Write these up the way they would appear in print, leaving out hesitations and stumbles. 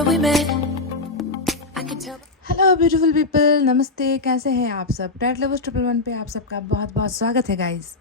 remember we met. I can tell. Hello beautiful people, नमस्ते। कैसे हैं आप सब? टैट लवर्स 111 पे आप सबका बहुत बहुत स्वागत है गाइस।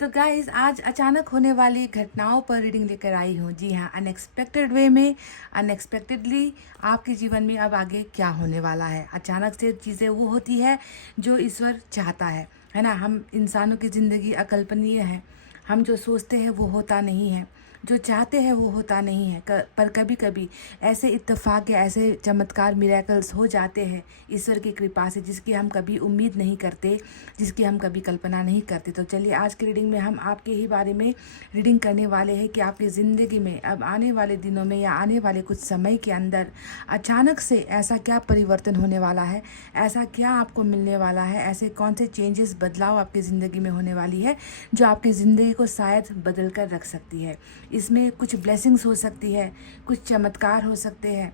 तो गाइस, आज अचानक होने वाली घटनाओं पर रीडिंग लेकर आई हूँ। जी हाँ, अनएक्सपेक्टेड वे में, अनएक्सपेक्टेडली आपके जीवन में अब आगे क्या होने वाला है। अचानक से चीज़ें वो होती है जो ईश्वर चाहता है ना। हम इंसानों की ज़िंदगी अकल्पनीय है। हम जो सोचते हैं वो होता नहीं है, जो चाहते हैं वो होता नहीं है। पर कभी कभी ऐसे इत्तेफाक या ऐसे चमत्कार, मिरेकल्स हो जाते हैं ईश्वर की कृपा से, जिसकी हम कभी उम्मीद नहीं करते, जिसकी हम कभी कल्पना नहीं करते। तो चलिए, आज की रीडिंग में हम आपके ही बारे में रीडिंग करने वाले हैं कि आपकी ज़िंदगी में अब आने वाले दिनों में या आने वाले कुछ समय के अंदर अचानक से ऐसा क्या परिवर्तन होने वाला है, ऐसा क्या आपको मिलने वाला है, ऐसे कौन से चेंजेस, बदलाव आपकी ज़िंदगी में होने वाली है जो आपकी ज़िंदगी को शायद बदल कर रख सकती है। इसमें कुछ ब्लेसिंग्स हो सकती है, कुछ चमत्कार हो सकते हैं,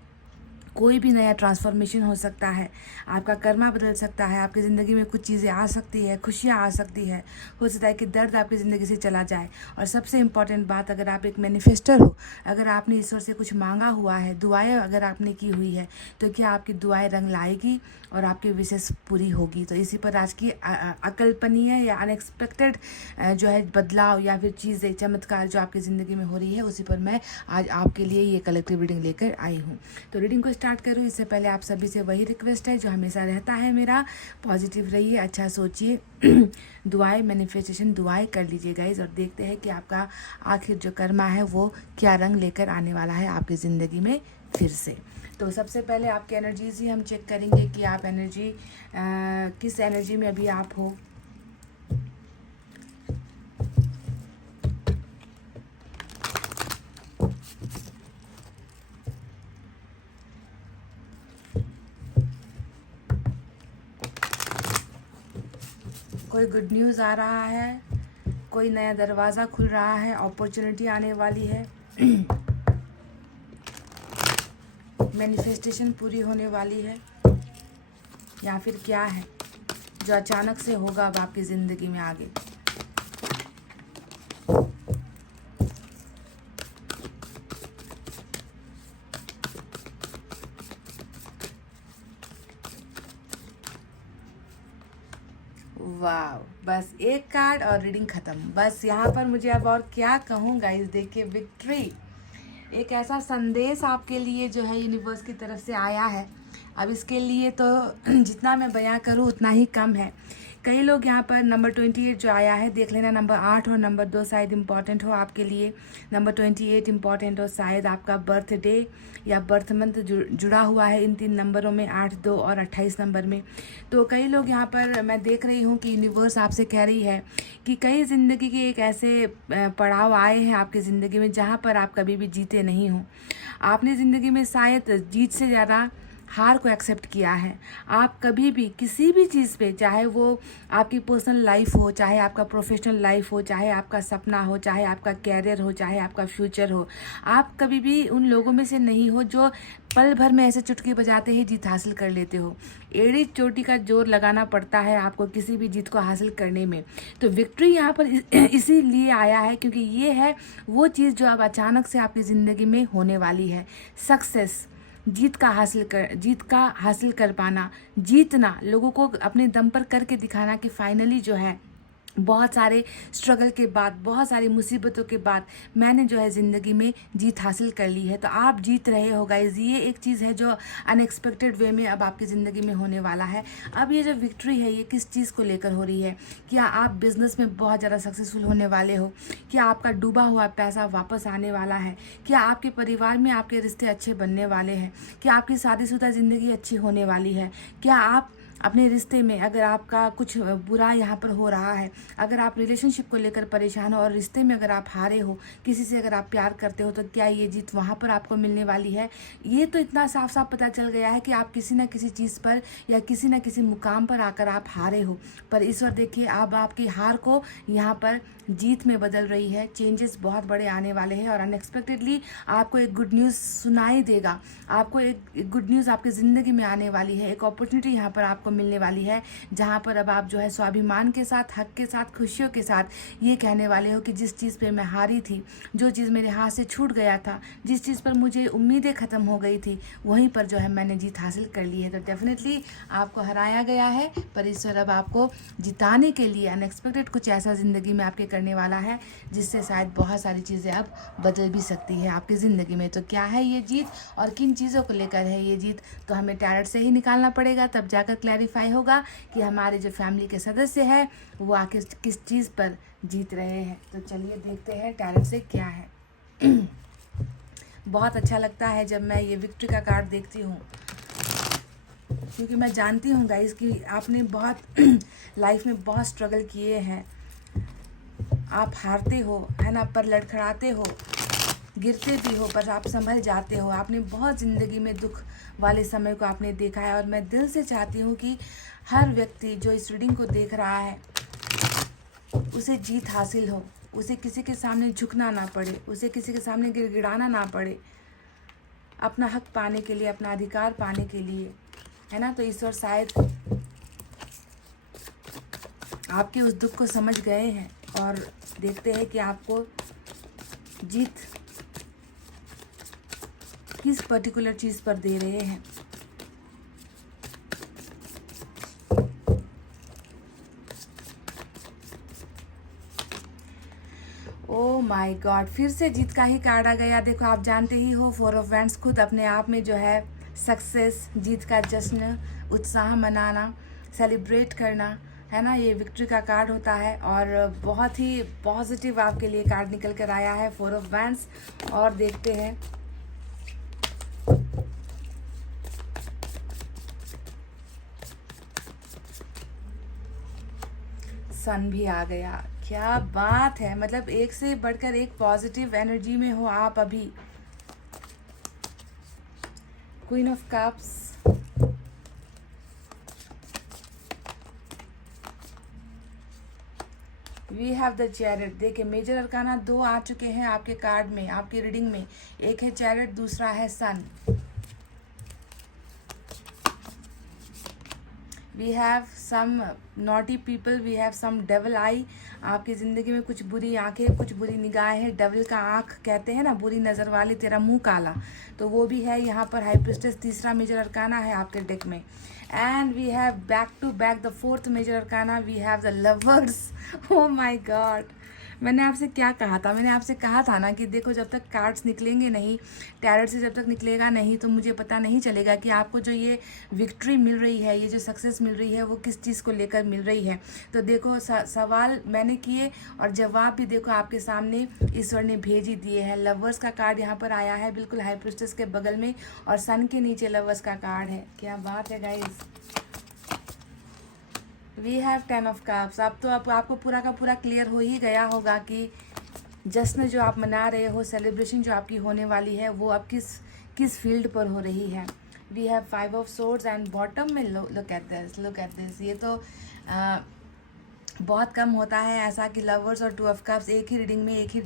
कोई भी नया ट्रांसफॉर्मेशन हो सकता है, आपका कर्मा बदल सकता है, आपकी ज़िंदगी में कुछ चीज़ें आ सकती है, खुशियाँ आ सकती है, हो सकता है कि दर्द आपकी ज़िंदगी से चला जाए। और सबसे इम्पॉर्टेंट बात, अगर आप एक मैनिफेस्टर हो, अगर आपने ईश्वर से कुछ मांगा हुआ है, दुआएं अगर आपने की हुई है, तो क्या आपकी दुआएं रंग लाएगी और आपकी विशेष पूरी होगी। तो इसी पर आज की अकल्पनीय या अनएक्सपेक्टेड जो है बदलाव या फिर चीज़ें, चमत्कार जो आपकी ज़िंदगी में हो रही है, उसी पर मैं आज आपके लिए ये कलेक्टिव रीडिंग लेकर आई हूँ। तो रीडिंग को स्टार्ट करूँ इससे पहले आप सभी से वही रिक्वेस्ट है जो हमेशा रहता है मेरा, पॉजिटिव रहिए, अच्छा सोचिए, दुआएं, मैनिफेस्टेशन दुआएं कर लीजिए गाइज, और देखते हैं कि आपका आखिर जो कर्मा है वो क्या रंग लेकर आने वाला है आपकी ज़िंदगी में फिर से। तो सबसे पहले आपकी एनर्जीज ही हम चेक करेंगे कि आप एनर्जी किस एनर्जी में अभी आप हो। कोई गुड न्यूज़ आ रहा है, कोई नया दरवाज़ा खुल रहा है, अपॉर्चुनिटी आने वाली है, मैनिफेस्टेशन पूरी होने वाली है, या फिर क्या है जो अचानक से होगा अब आपकी ज़िंदगी में आगे। वाह, बस एक कार्ड और रीडिंग ख़त्म। बस यहाँ पर मुझे अब और क्या कहूँ गाइस। देखिए, विक्ट्री, एक ऐसा संदेश आपके लिए जो है यूनिवर्स की तरफ से आया है। अब इसके लिए तो जितना मैं बयां करूँ उतना ही कम है। कई लोग यहाँ पर नंबर 28 जो आया है, देख लेना, नंबर 8 और नंबर 2 शायद इम्पॉर्टेंट हो आपके लिए। नंबर 28 इम्पॉर्टेंट हो, शायद आपका बर्थडे या बर्थ मंथ जुड़ा हुआ है इन 3 नंबरों में, 8, 2 और 28 नंबर में। तो कई लोग यहाँ पर मैं देख रही हूँ कि यूनिवर्स आपसे कह रही है कि कई ज़िंदगी के एक ऐसे पड़ाव आए हैं आपकी ज़िंदगी में जहाँ पर आप कभी भी जीते नहीं हो। आपने ज़िंदगी में शायद जीत से ज़्यादा हार को एक्सेप्ट किया है। आप कभी भी किसी भी चीज़ पे, चाहे वो आपकी पर्सनल लाइफ हो, चाहे आपका प्रोफेशनल लाइफ हो, चाहे आपका सपना हो, चाहे आपका कैरियर हो, चाहे आपका फ्यूचर हो, आप कभी भी उन लोगों में से नहीं हो जो पल भर में ऐसे चुटकी बजाते ही जीत हासिल कर लेते हो। एड़ी चोटी का जोर लगाना पड़ता है आपको किसी भी जीत को हासिल करने में। तो विक्ट्री यहाँ पर इसीलिए आया है क्योंकि ये है वो चीज़ जो अब अचानक से आपकी ज़िंदगी में होने वाली है। सक्सेस, जीत का हासिल कर पाना, जीतना, लोगों को अपने दम पर करके दिखाना कि फाइनली जो है बहुत सारे स्ट्रगल के बाद, बहुत सारी मुसीबतों के बाद मैंने जो है ज़िंदगी में जीत हासिल कर ली है। तो आप जीत रहे हो गाइज। ये एक चीज़ है जो अनएक्सपेक्टेड वे में अब आपकी ज़िंदगी में होने वाला है। अब ये जो विक्ट्री है ये किस चीज़ को लेकर हो रही है? क्या आप बिज़नेस में बहुत ज़्यादा सक्सेसफुल होने वाले हो? क्या आपका डूबा हुआ पैसा वापस आने वाला है? क्या आपके परिवार में आपके रिश्ते अच्छे बनने वाले हैं? क्या आपकी शादीशुदा ज़िंदगी अच्छी होने वाली है? क्या आप अपने रिश्ते में, अगर आपका कुछ बुरा यहाँ पर हो रहा है, अगर आप रिलेशनशिप को लेकर परेशान हो और रिश्ते में अगर आप हारे हो, किसी से अगर आप प्यार करते हो, तो क्या ये जीत वहाँ पर आपको मिलने वाली है? ये तो इतना साफ साफ पता चल गया है कि आप किसी न किसी चीज़ पर या किसी न किसी मुकाम पर आकर आप हारे हो। पर ईश्वर देखिए अब आपकी हार को यहाँ पर जीत में बदल रही है। चेंजेस बहुत बड़े आने वाले हैं और अनएक्सपेक्टेडली आपको एक गुड न्यूज़ सुनाई देगा। आपको एक गुड न्यूज़ आपकी ज़िंदगी में आने वाली है। एक अपॉर्चुनिटी यहाँ पर आपको आपको मिलने वाली है, जहाँ पर अब आप जो है स्वाभिमान के साथ, हक के साथ, खुशियों के साथ ये कहने वाले हो कि जिस चीज़ पे मैं हारी थी, जो चीज़ मेरे हाथ से छूट गया था, जिस चीज़ पर मुझे उम्मीदें ख़त्म हो गई थी, वहीं पर जो है मैंने जीत हासिल कर ली है। तो डेफिनेटली आपको हराया गया है, पर ईश्वर अब आपको जिताने के लिए अनएक्सपेक्टेड कुछ ऐसा ज़िंदगी में आपके करने वाला है, जिससे शायद बहुत सारी चीज़ें अब बदल भी सकती है आपकी ज़िंदगी में। तो क्या है ये जीत और किन चीज़ों को लेकर है ये जीत, तो हमें टैरेट से ही निकालना पड़ेगा, तब जाकर क्लैरिफाई होगा कि हमारे जो फैमिली के सदस्य हैं वो आखिर किस चीज़ पर जीत रहे हैं। तो चलिए देखते हैं टैरेट से क्या है। बहुत अच्छा लगता है जब मैं ये विक्ट्री का कार्ड देखती हूँ, क्योंकि मैं जानती हूँ गाइस कि आपने बहुत लाइफ में बहुत स्ट्रगल किए हैं। आप हारते हो, है ना, पर लड़खड़ाते हो, गिरते भी हो, पर आप संभल जाते हो। आपने बहुत ज़िंदगी में दुख वाले समय को आपने देखा है, और मैं दिल से चाहती हूँ कि हर व्यक्ति जो इस रीडिंग को देख रहा है उसे जीत हासिल हो, उसे किसी के सामने झुकना ना पड़े, उसे किसी के सामने गिड़गिड़ाना ना पड़े, अपना हक पाने के लिए, अपना अधिकार पाने के लिए, है ना। तो ईश्वर शायद आपके उस दुख को समझ गए हैं और देखते हैं कि आपको जीत किस पर्टिकुलर चीज़ पर दे रहे हैं। ओ माय गॉड, फिर से जीत का ही कार्ड आ गया। देखो, आप जानते ही हो 4 ऑफ वैंड्स खुद अपने आप में जो है सक्सेस, जीत का जश्न, उत्साह मनाना, सेलिब्रेट करना, है ना, ये विक्ट्री का कार्ड होता है। और बहुत ही पॉजिटिव आपके लिए कार्ड निकल कर आया है 4 ऑफ वैंड्स। और देखते हैं सन भी आ गया। क्या बात है, मतलब एक से बढ़कर एक पॉजिटिव एनर्जी में हो आप अभी। Queen of cups, we have the chariot. देखिए, मेजर अरकाना 2 आ चुके हैं आपके कार्ड में, आपकी रीडिंग में। एक है चैरियट, दूसरा है sun. We have some naughty people, we have some devil eye. आपकी ज़िंदगी में कुछ बुरी आंखें, कुछ बुरी निगाहें, डेविल का आंख कहते हैं ना, बुरी नज़र वाली, तेरा मुंह काला, तो वो भी है यहाँ पर। हाई प्रिस्टेस तीसरा मेजर अरकाना है आपके डेक में। And we have back to back the 4th major arcana, we have the lovers. Oh my god, मैंने आपसे क्या कहा था, मैंने आपसे कहा था ना कि देखो, जब तक कार्ड्स निकलेंगे नहीं, टैरेट से जब तक निकलेगा नहीं, तो मुझे पता नहीं चलेगा कि आपको जो ये विक्ट्री मिल रही है, ये जो सक्सेस मिल रही है, वो किस चीज़ को लेकर मिल रही है। तो देखो, सवाल मैंने किए और जवाब भी देखो आपके सामने ईश्वर ने भेज ही दिए हैं। लवर्स का कार्ड यहाँ पर आया है, बिल्कुल हाई प्रिस्टेस के बगल में, और सन के नीचे लवर्स का कार्ड है। क्या बात है guys. We have 10 of cups. अब तो आपको पूरा का पूरा क्लियर हो ही गया होगा कि जश्न जो आप मना रहे हो, सेलिब्रेशन जो आपकी होने वाली है, वो अब किस फील्ड पर हो रही है। We have 5 of swords and bottom में look at this, look at this. ये तो बहुत कम होता है ऐसा कि लवर्स और 2 ऑफ कप्स एक ही रीडिंग में, एक ही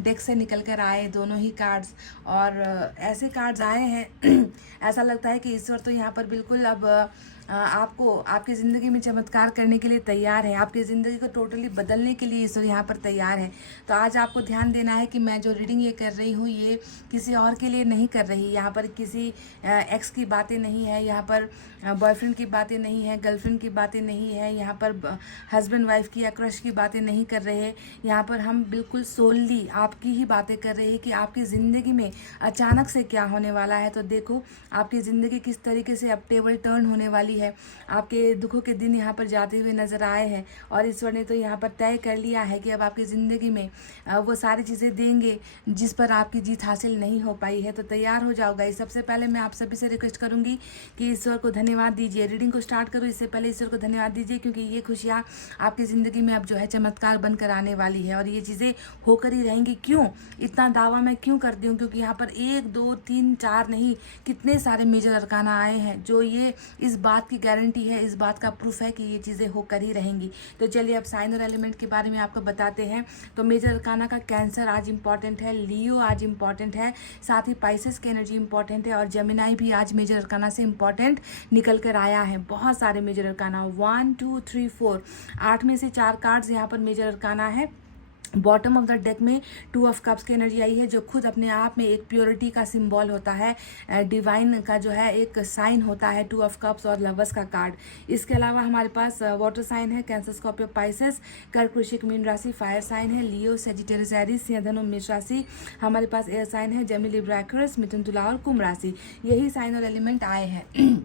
डेक से निकल कर आए दोनों ही कार्ड्स। और ऐसे कार्ड्स आए हैं ऐसा लगता है कि ईश्वर तो यहाँ पर बिल्कुल अब आपको आपकी ज़िंदगी में चमत्कार करने के लिए तैयार है, आपकी ज़िंदगी को टोटली बदलने के लिए ईश्वर यहाँ पर तैयार है। तो आज आपको ध्यान देना है कि मैं जो रीडिंग ये कर रही हूँ, ये किसी और के लिए नहीं कर रही। यहाँ पर किसी एक्स की बातें नहीं है, यहाँ पर बॉयफ्रेंड की बातें नहीं है, गर्लफ्रेंड की बातें नहीं है, यहाँ पर हस्बैंड वाइफ की या क्रश की बातें नहीं कर रहे। यहाँ पर हम बिल्कुल सोलली आपकी ही बातें कर रहे हैं कि आपकी ज़िंदगी में अचानक से क्या होने वाला है। तो देखो, आपकी ज़िंदगी किस तरीके से अब टेबल टर्न होने वाली है। आपके दुखों के दिन यहाँ पर जाते हुए नजर आए हैं, और ईश्वर ने तो यहाँ पर तय कर लिया है कि अब आपकी ज़िंदगी में वो सारी चीज़ें देंगे जिस पर आपकी जीत हासिल नहीं हो पाई है। तो तैयार हो जाओ गाइस। सबसे पहले मैं आप सभी से रिक्वेस्ट करूँगी कि ईश्वर को धन्यवाद दीजिए। रीडिंग को स्टार्ट करो इससे पहले ईश्वर को धन्यवाद दीजिए, क्योंकि ये खुशियाँ आपकी ज़िंदगी में अब जो है चमत्कार बनकर आने वाली है, और ये चीज़ें होकर ही रहेंगी। क्यों इतना दावा मैं क्यों करती हूँ, क्योंकि यहाँ पर 1 2 3 4 नहीं, कितने सारे मेजर अरकाना आए हैं जो ये इस बात बात की गारंटी है, इस बात का प्रूफ है कि ये चीज़ें होकर ही रहेंगी। तो चलिए अब साइन और एलिमेंट के बारे में आपको बताते हैं। तो मेजर अरकाना का कैंसर आज इंपॉर्टेंट है, लियो आज इंपॉर्टेंट है, साथ ही पाइसेस की एनर्जी इंपॉर्टेंट है, और जेमिनाई भी आज मेजर अरकाना से इंपॉर्टेंट निकल कर आया है। बहुत सारे मेजर अरकाना 1 2 3 4 8 में से 4 कार्ड्स यहाँ पर मेजर अरकाना है। बॉटम ऑफ द डेक में 2 ऑफ कप्स की एनर्जी आई है, जो खुद अपने आप में एक प्योरिटी का सिंबल होता है, डिवाइन का जो है एक साइन होता है 2 ऑफ कप्स और लवर्स का कार्ड। इसके अलावा हमारे पास वाटर साइन है, कैंसर, स्कॉर्पियो, पाइसेस, कर्क, वृश्चिक, मीन राशि। फायर साइन है लियो, सेजिटेरियस, एरीज, सिंह, धनु, मेष राशि। हमारे पास एयर साइन है जेमिनी, लिब्रा, एक्वेरियस, मिथुन, तुला और कुंभ राशि। यही साइन और एलिमेंट आए हैं।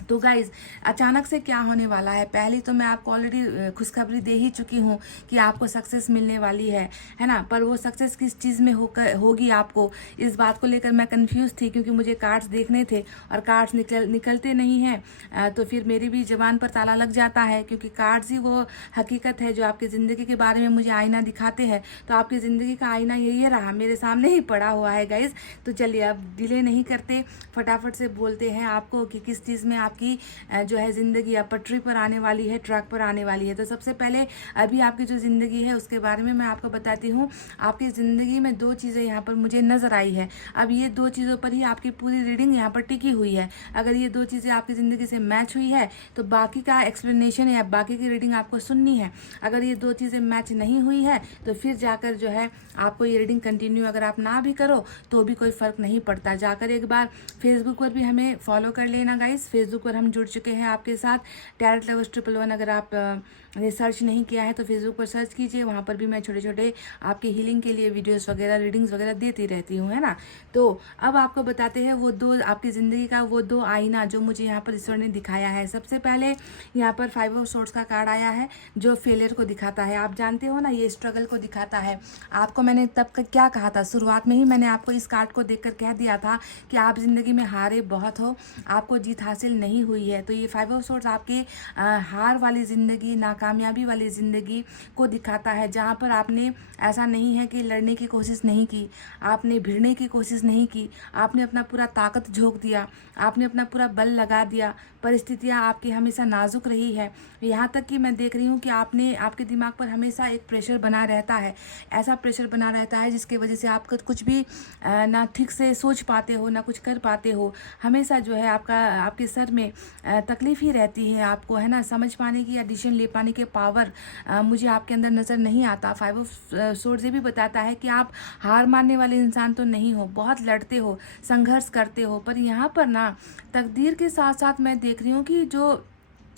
तो गाइज अचानक से क्या होने वाला है, पहले तो मैं आपको ऑलरेडी खुशखबरी दे ही चुकी हूँ कि आपको सक्सेस मिलने वाली है ना। पर वो सक्सेस किस चीज़ में होगी आपको, इस बात को लेकर मैं कंफ्यूज थी, क्योंकि मुझे कार्ड्स देखने थे और कार्ड्स निकलते नहीं हैं। तो फिर मेरी भी ज़बान पर ताला लग जाता है, क्योंकि कार्ड्स ही वो हकीकत है जो आपकी ज़िंदगी के बारे में मुझे आईना दिखाते हैं। तो आपकी ज़िंदगी का आईना यही रहा, मेरे सामने ही पड़ा हुआ है गाइज। तो चलिए अब डिले नहीं करते, फटाफट से बोलते हैं आपको कि किस चीज़ में आपकी जो है ज़िंदगी या पटरी पर आने वाली है, ट्रैक पर आने वाली है। तो सबसे पहले अभी आपकी जो ज़िंदगी है उसके बारे में मैं आपको बताती हूँ। आपकी ज़िंदगी में 2 चीज़ें यहाँ पर मुझे नज़र आई है। अब ये 2 चीज़ों पर ही आपकी पूरी रीडिंग यहाँ पर टिकी हुई है। अगर ये 2 चीज़ें आपकी ज़िंदगी से मैच हुई है तो बाकी का एक्सप्लेनेशन या बाकी की रीडिंग आपको सुननी है। अगर ये 2 चीज़ें मैच नहीं हुई है तो फिर जाकर जो है आपको ये रीडिंग कंटिन्यू अगर आप ना भी करो तो भी कोई फ़र्क नहीं पड़ता। जाकर एक बार फेसबुक पर भी हमें फॉलो कर लेना गाइस। फेसबुक पर हम जुड़ चुके हैं आपके साथ, टैरेट लवर्स 111। अगर आप ने सर्च नहीं किया है तो फेसबुक पर सर्च कीजिए, वहाँ पर भी मैं छोटे छोटे आपकी हीलिंग के लिए वीडियोस वगैरह, रीडिंग्स वगैरह देती रहती हूँ, है ना। तो अब आपको बताते हैं वो 2 आपकी ज़िंदगी का वो 2 आईना जो मुझे यहाँ पर ईश्वर ने दिखाया है। सबसे पहले यहाँ पर 5 ऑफ सोर्ड्स का कार्ड आया है, जो फेलियर को दिखाता है। आप जानते हो ना, ये स्ट्रगल को दिखाता है। आपको मैंने तब क्या कहा था, शुरुआत में ही मैंने आपको इस कार्ड को देखकर कह दिया था कि आप ज़िंदगी में हारे बहुत हो, आपको जीत हासिल नहीं हुई है। तो ये 5 ऑफ सोर्ड्स आपकी हार वाली ज़िंदगी, नाकामयाबी वाली ज़िंदगी को दिखाता है, जहाँ पर आपने ऐसा नहीं है कि लड़ने की कोशिश नहीं की, आपने भिड़ने की कोशिश नहीं की, आपने अपना पूरा ताकत झोंक दिया, आपने अपना पूरा बल लगा दिया। परिस्थितियाँ आपकी हमेशा नाजुक रही है, यहाँ तक कि मैं देख रही हूँ कि आपके दिमाग पर हमेशा एक प्रेशर बना रहता है। ऐसा प्रेशर बना रहता है जिसकी वजह से आप कुछ भी ना ठीक से सोच पाते हो, ना कुछ कर पाते हो। हमेशा जो है आपके सर में तकलीफ़ ही रहती है आपको, है ना। समझ पाने की या डिसीजन ले पाने के पावर मुझे आपके अंदर नज़र नहीं आता। 5 ऑफ सोर्ड्स ये भी बताता है कि आप हार मानने वाले इंसान तो नहीं हो, बहुत लड़ते हो, संघर्ष करते हो। पर यहाँ पर ना तकदीर के साथ साथ मैं देख रही हूँ कि जो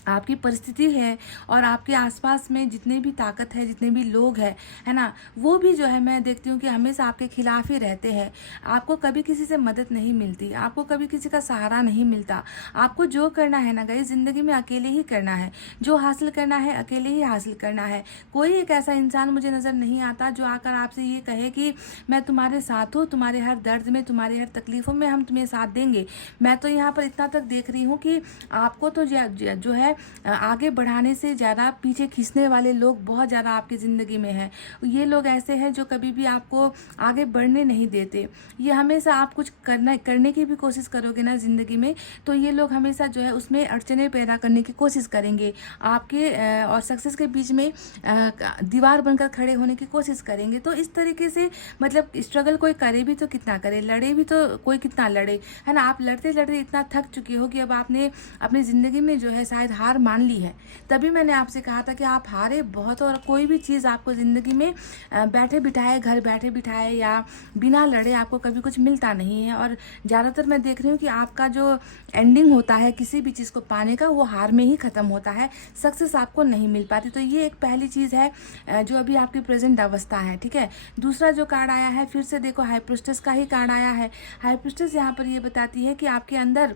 आपकी परिस्थिति है और आपके आसपास में जितने भी ताकत है, जितने भी लोग हैं, है ना, वो भी जो है मैं देखती हूँ कि हमेशा आपके खिलाफ ही रहते हैं। आपको कभी किसी से मदद नहीं मिलती, आपको कभी किसी का सहारा नहीं मिलता। आपको जो करना है ना गाइस, ज़िंदगी में अकेले ही करना है, जो हासिल करना है अकेले ही हासिल करना है। कोई एक ऐसा इंसान मुझे नज़र नहीं आता जो आकर आपसे ये कहे कि मैं तुम्हारे साथ हूँ, तुम्हारे हर दर्द में, तुम्हारे हर तकलीफ़ों में हम तुम्हें साथ देंगे। मैं तो यहाँ पर इतना तक देख रही हूँ कि आपको तो जो है आगे बढ़ाने से ज़्यादा पीछे खींचने वाले लोग बहुत ज़्यादा आपकी ज़िंदगी में हैं। ये लोग ऐसे हैं जो कभी भी आपको आगे बढ़ने नहीं देते। ये हमेशा आप कुछ करने की भी कोशिश करोगे ना ज़िंदगी में, तो ये लोग हमेशा जो है उसमें अड़चने पैदा करने की कोशिश करेंगे। आपके और सक्सेस के बीच में दीवार बनकर खड़े होने की कोशिश करेंगे। तो इस तरीके से मतलब स्ट्रगल कोई करे भी तो कितना करे, लड़े भी तो कोई कितना लड़े, है ना। आप लड़ते लड़ते इतना थक चुके हो कि अब आपने अपनी ज़िंदगी में जो है शायद हार मान ली है। तभी मैंने आपसे कहा था कि आप हारे बहुत हो और कोई भी चीज़ आपको ज़िंदगी में बैठे बिठाए, घर बैठे बिठाए या बिना लड़े आपको कभी कुछ मिलता नहीं है। और ज़्यादातर मैं देख रही हूँ कि आपका जो एंडिंग होता है किसी भी चीज़ को पाने का, वो हार में ही ख़त्म होता है, सक्सेस आपको नहीं मिल पाती। तो ये एक पहली चीज़ है जो अभी आपकी प्रेजेंट अवस्था है, ठीक है। दूसरा जो कार्ड आया है, फिर से देखो हाई प्रीस्टेस का ही कार्ड आया है। हाई प्रीस्टेस यहाँ पर ये बताती है कि आपके अंदर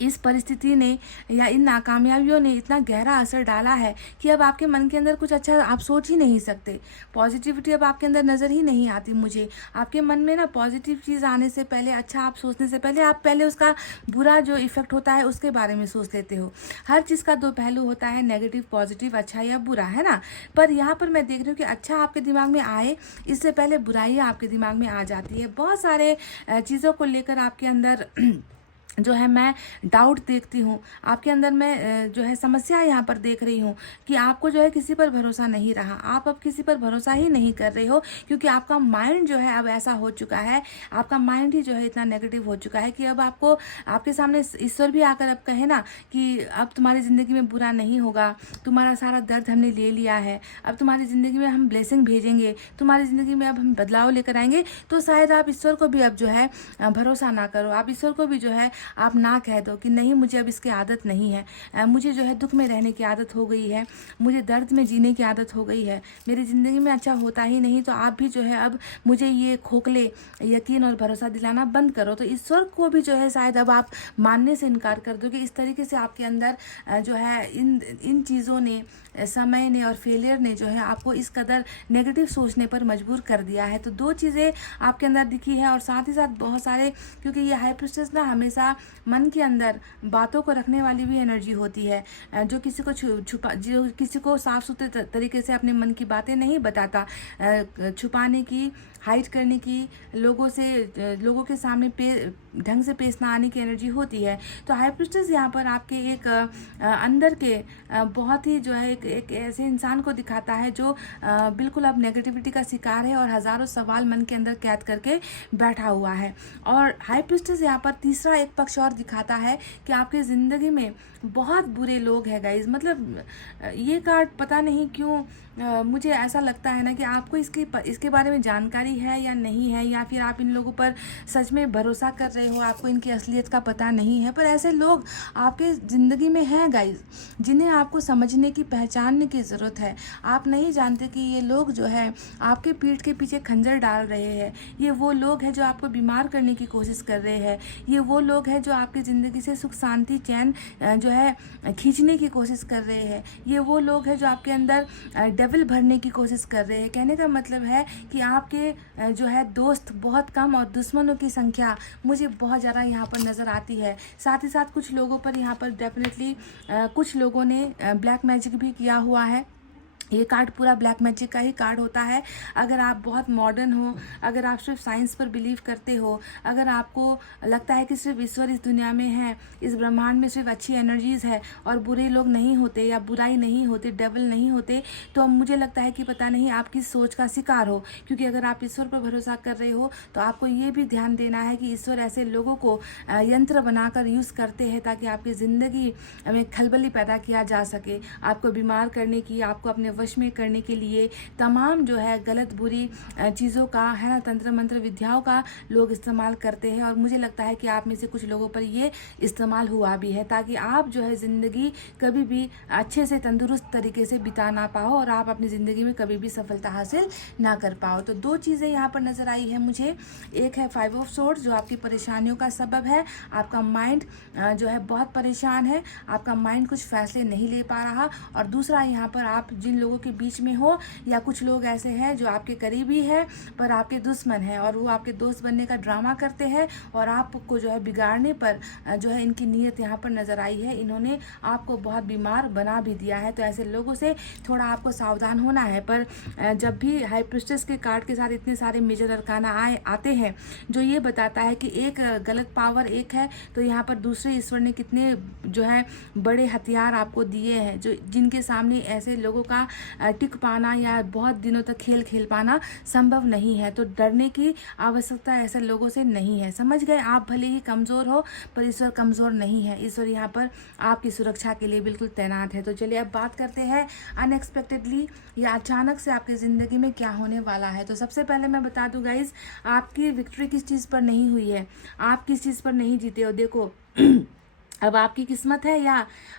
इस परिस्थिति ने या इन नाकामयाबियों ने इतना गहरा असर डाला है कि अब आपके मन के अंदर कुछ अच्छा आप सोच ही नहीं सकते। पॉजिटिविटी अब आपके अंदर नज़र ही नहीं आती मुझे। आपके मन में ना पॉजिटिव चीज़ आने से पहले, अच्छा आप सोचने से पहले, आप पहले उसका बुरा जो इफ़ेक्ट होता है उसके बारे में सोच लेते हो। हर चीज़ का 2 पहलू होता है, नेगेटिव, पॉजिटिव, अच्छा या बुरा, है ना। पर यहाँ पर मैं देख रही हूँ कि अच्छा आपके दिमाग में आए इससे पहले बुराइयाँ आपके दिमाग में आ जाती है। बहुत सारे चीज़ों को लेकर आपके अंदर जो है मैं डाउट देखती हूँ आपके अंदर, मैं जो है समस्या यहाँ पर देख रही हूँ कि आपको जो है किसी पर भरोसा नहीं रहा, आप अब किसी पर भरोसा ही नहीं कर रहे हो, क्योंकि आपका माइंड जो है अब ऐसा हो चुका है, आपका माइंड ही जो है इतना नेगेटिव हो चुका है कि अब आपको आपके सामने ईश्वर भी आकर अब कहे ना कि अब तुम्हारी ज़िंदगी में बुरा नहीं होगा, तुम्हारा सारा दर्द हमने ले लिया है, अब तुम्हारी ज़िंदगी में हम ब्लेसिंग भेजेंगे, तुम्हारी ज़िंदगी में अब हम बदलाव लेकर आएंगे, तो शायद आप ईश्वर को भी अब जो है भरोसा ना करो, आप ईश्वर को भी जो है आप ना कह दो कि नहीं मुझे अब इसकी आदत नहीं है, मुझे जो है दुख में रहने की आदत हो गई है, मुझे दर्द में जीने की आदत हो गई है, मेरी ज़िंदगी में अच्छा होता ही नहीं, तो आप भी जो है अब मुझे ये खोखले यकीन और भरोसा दिलाना बंद करो। तो ईश्वर को भी जो है शायद अब आप मानने से इनकार कर दो कि इस तरीके से आपके अंदर जो है इन चीज़ों ने, समय ने और फेलियर ने जो है आपको इस कदर नेगेटिव सोचने पर मजबूर कर दिया है। तो दो चीज़ें आपके अंदर दिखी है, और साथ ही साथ बहुत सारे, क्योंकि ये हाई प्रीस्टेस ना हमेशा मन के अंदर बातों को रखने वाली भी एनर्जी होती है, जो किसी को जो किसी को साफ सुथरे तरीके से अपने मन की बातें नहीं बताता, छुपाने की, हाइड करने की, लोगों के सामने ढंग से पेश ना आने की एनर्जी होती है। तो हाई प्रीस्टेस यहाँ पर आपके एक अंदर के बहुत ही जो है एक ऐसे इंसान को दिखाता है जो बिल्कुल अब नेगेटिविटी का शिकार है और हज़ारों सवाल मन के अंदर कैद करके बैठा हुआ है। और हाई प्रीस्टेस यहाँ पर तीसरा एक पक्ष और दिखाता है कि आपकी ज़िंदगी में बहुत बुरे लोग हैं गाइज। मतलब ये कार्ड पता नहीं क्यों मुझे ऐसा लगता है ना कि आपको इसके बारे में जानकारी है या नहीं है, या फिर आप इन लोगों पर सच में भरोसा कर रहे हो, आपको इनकी असलियत का पता नहीं है, पर ऐसे लोग आपके ज़िंदगी में हैं गाइज, जिन्हें आपको समझने की, पहचानने की ज़रूरत है। आप नहीं जानते कि ये लोग जो है आपके पीठ के पीछे खंजर डाल रहे हैं, ये वो लोग हैं जो आपको बीमार करने की कोशिश कर रहे हैं, ये वो लोग हैं जो आपकी ज़िंदगी से सुख शांति चैन जो है खींचने की कोशिश कर रहे हैं, ये वो लोग हैं जो आपके अंदर डेविल भरने की कोशिश कर रहे हैं। कहने का मतलब है कि आपके जो है दोस्त बहुत कम और दुश्मनों की संख्या मुझे बहुत ज़्यादा यहाँ पर नज़र आती है। साथ ही साथ कुछ लोगों पर यहाँ पर डेफिनेटली कुछ लोगों ने ब्लैक मैजिक भी किया हुआ है। ये कार्ड पूरा ब्लैक मैजिक का ही कार्ड होता है। अगर आप बहुत मॉडर्न हो, अगर आप सिर्फ साइंस पर बिलीव करते हो, अगर आपको लगता है कि सिर्फ ईश्वर इस दुनिया में है, इस ब्रह्मांड में सिर्फ अच्छी एनर्जीज़ है और बुरे लोग नहीं होते या बुराई नहीं होते, डेविल नहीं होते, तो मुझे लगता है कि पता नहीं आप किस सोच का शिकार हो। क्योंकि अगर आप ईश्वर पर भरोसा कर रहे हो तो आपको ये भी ध्यान देना है कि ईश्वर ऐसे लोगों को यंत्र बनाकर यूज़ करते हैं ताकि आपकी ज़िंदगी में खलबली पैदा किया जा सके, आपको बीमार करने की, आपको अपने वश में करने के लिए तमाम जो है गलत बुरी चीज़ों का है ना, तंत्र मंत्र विद्याओं का लोग इस्तेमाल करते हैं। और मुझे लगता है कि आप में से कुछ लोगों पर ये इस्तेमाल हुआ भी है ताकि आप जो है ज़िंदगी कभी भी अच्छे से तंदुरुस्त तरीके से बिता ना पाओ और आप अपनी ज़िंदगी में कभी भी सफलता हासिल ना कर पाओ। तो दो चीज़ें यहाँ पर नज़र आई है मुझे। एक है 5 ऑफ सोर्ड्स जो आपकी परेशानियों का सबब है, आपका माइंड जो है बहुत परेशान है, आपका माइंड कुछ फैसले नहीं ले पा रहा। और दूसरा यहाँ पर आप जिन लोगों के बीच में हो या कुछ लोग ऐसे हैं जो आपके करीबी है पर आपके दुश्मन हैं और वो आपके दोस्त बनने का ड्रामा करते हैं और आपको जो है बिगाड़ने पर जो है इनकी नीयत यहाँ पर नज़र आई है। इन्होंने आपको बहुत बीमार बना भी दिया है। तो ऐसे लोगों से थोड़ा आपको सावधान होना है। पर जब भी हाई प्रीस्टेस के कार्ड के साथ इतने सारे मेजर अरकाना आते हैं जो ये बताता है कि एक गलत पावर एक है, तो यहाँ पर दूसरे ईश्वर ने कितने जो है बड़े हथियार आपको दिए हैं जो जिनके सामने ऐसे लोगों का टिक पाना या बहुत दिनों तक खेल पाना संभव नहीं है। तो डरने की आवश्यकता ऐसे लोगों से नहीं है। समझ गए? आप भले ही कमज़ोर हो पर ईश्वर कमज़ोर नहीं है। ईश्वर यहाँ पर आपकी सुरक्षा के लिए बिल्कुल तैनात है। तो चलिए अब बात करते हैं अनएक्सपेक्टेडली या अचानक से आपकी ज़िंदगी में क्या होने वाला है। तो सबसे पहले मैं बता दूँ गाइज, आपकी विक्ट्री किस चीज़ पर नहीं हुई है, आप किस चीज़ पर नहीं जीते हो। देखो अब आपकी किस्मत है या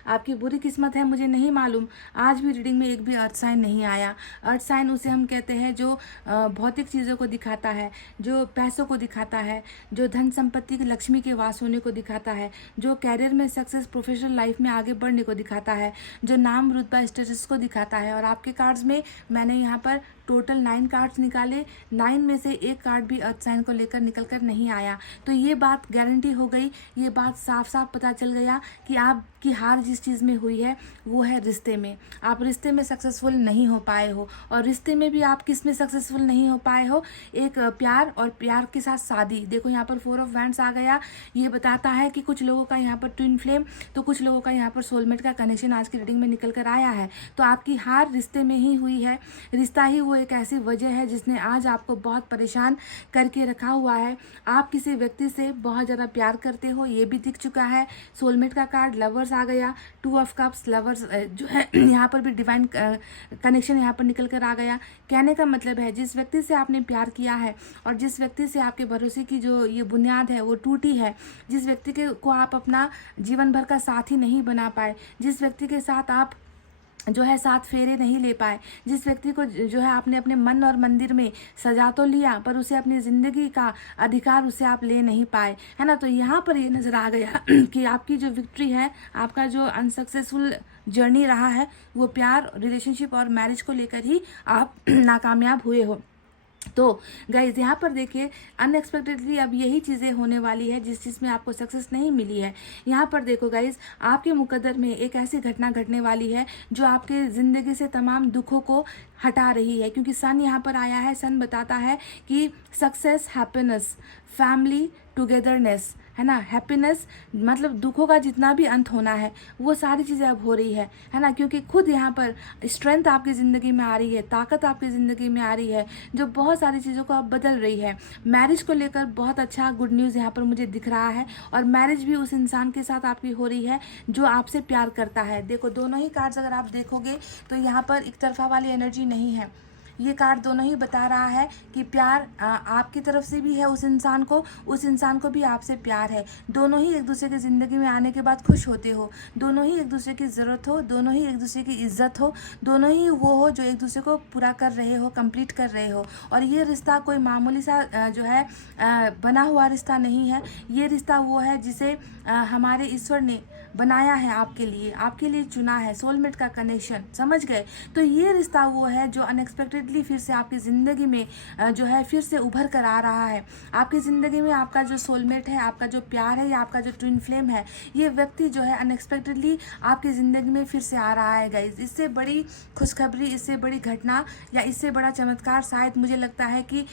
आपकी बुरी किस्मत है मुझे नहीं मालूम, आज भी रीडिंग में एक भी अर्थ साइन नहीं आया। अर्थ साइन उसे हम कहते हैं जो भौतिक चीज़ों को दिखाता है, जो पैसों को दिखाता है, जो धन संपत्ति की लक्ष्मी के वास होने को दिखाता है, जो कैरियर में सक्सेस, प्रोफेशनल लाइफ में आगे बढ़ने को दिखाता है, जो नाम रुतबा स्टेटस को दिखाता है। और आपके कार्ड्स में मैंने यहाँ पर टोटल 9 कार्ड्स निकाले, 9 में से एक कार्ड भी अर्थ साइन को लेकर निकल कर नहीं आया। तो ये बात गारंटी हो गई, ये बात साफ साफ पता चल गया कि आप आपकी हार जिस चीज़ में हुई है वो है रिश्ते में। आप रिश्ते में सक्सेसफुल नहीं हो पाए हो, और रिश्ते में भी आप किस में सक्सेसफुल नहीं हो पाए हो, एक प्यार, और प्यार के साथ शादी। देखो यहाँ पर 4 ऑफ वैंड्स आ गया। ये बताता है कि कुछ लोगों का यहाँ पर ट्विन फ्लेम, तो कुछ लोगों का यहाँ पर सोलमेट का कनेक्शन आज की रीडिंग में निकल कर आया है। तो आपकी हार रिश्ते में ही हुई है। रिश्ता ही वो एक ऐसी वजह है जिसने आज आपको बहुत परेशान करके रखा हुआ है। आप किसी व्यक्ति से बहुत ज़्यादा प्यार करते हो, ये भी दिख चुका है। सोलमेट का कार्ड, लवर्स आ गया, 2 ऑफ कप्स, लवर्स जो है यहाँ पर भी डिवाइन कनेक्शन यहाँ पर निकल कर आ गया। कहने का मतलब है जिस व्यक्ति से आपने प्यार किया है और जिस व्यक्ति से आपके भरोसे की जो ये बुनियाद है वो टूटी है, जिस व्यक्ति को आप अपना जीवन भर का साथी नहीं बना पाए, जिस व्यक्ति के साथ आप जो है 7 फेरे नहीं ले पाए, जिस व्यक्ति को जो है आपने अपने मन और मंदिर में सजा तो लिया पर उसे अपनी ज़िंदगी का अधिकार उसे आप ले नहीं पाए, है ना। तो यहाँ पर ये नज़र आ गया कि आपकी जो विक्ट्री है, आपका जो अनसक्सेसफुल जर्नी रहा है, वो प्यार, रिलेशनशिप और मैरिज को लेकर ही आप नाकामयाब हुए हो। तो गाइज यहाँ पर देखिए, अनएक्सपेक्टेडली अब यही चीज़ें होने वाली है जिस चीज़ में आपको सक्सेस नहीं मिली है। यहाँ पर देखो गाइज, आपके मुकद्दर में एक ऐसी घटना घटने वाली है जो आपके ज़िंदगी से तमाम दुखों को हटा रही है, क्योंकि सन यहाँ पर आया है। सन बताता है कि सक्सेस, हैप्पीनेस, फैमिली, टुगेदरनेस, है ना। हैप्पीनेस मतलब दुखों का जितना भी अंत होना है वो सारी चीज़ें अब हो रही है ना, क्योंकि खुद यहाँ पर स्ट्रेंथ आपकी ज़िंदगी में आ रही है, ताकत आपकी ज़िंदगी में आ रही है, जो बहुत सारी चीज़ों को अब बदल रही है। मैरिज को लेकर बहुत अच्छा गुड न्यूज़ यहाँ पर मुझे दिख रहा है, और मैरिज भी उस इंसान के साथ आपकी हो रही है जो आपसे प्यार करता है। देखो दोनों ही कार्ड्स अगर आप देखोगे तो यहाँ पर एक तरफा वाली एनर्जी नहीं है। ये कार्ड दोनों ही बता रहा है कि प्यार आपकी तरफ से भी है उस इंसान को भी आपसे प्यार है। दोनों ही एक दूसरे की ज़िंदगी में आने के बाद खुश होते हो, दोनों ही एक दूसरे की ज़रूरत हो, दोनों ही एक दूसरे की इज्जत हो, दोनों ही वो हो जो एक दूसरे को पूरा कर रहे हो, कंप्लीट कर रहे हो। और ये रिश्ता कोई मामूली सा जो है बना हुआ रिश्ता नहीं है। ये रिश्ता वो है जिसे हमारे ईश्वर ने बनाया है, आपके लिए चुना है। सोलमेट का कनेक्शन, समझ गए। तो ये रिश्ता वो है जो अनएक्सपेक्टेडली फिर से आपकी ज़िंदगी में जो है फिर से उभर कर आ रहा है। आपकी ज़िंदगी में आपका जो सोलमेट है, आपका जो प्यार है, या आपका जो ट्विन फ्लेम है, ये व्यक्ति जो है अनएक्सपेक्टेडली आपकी ज़िंदगी में फिर से आ रहा है गाइज। इससे बड़ी खुशखबरी, इससे बड़ी घटना या इससे बड़ा चमत्कार शायद मुझे लगता है कि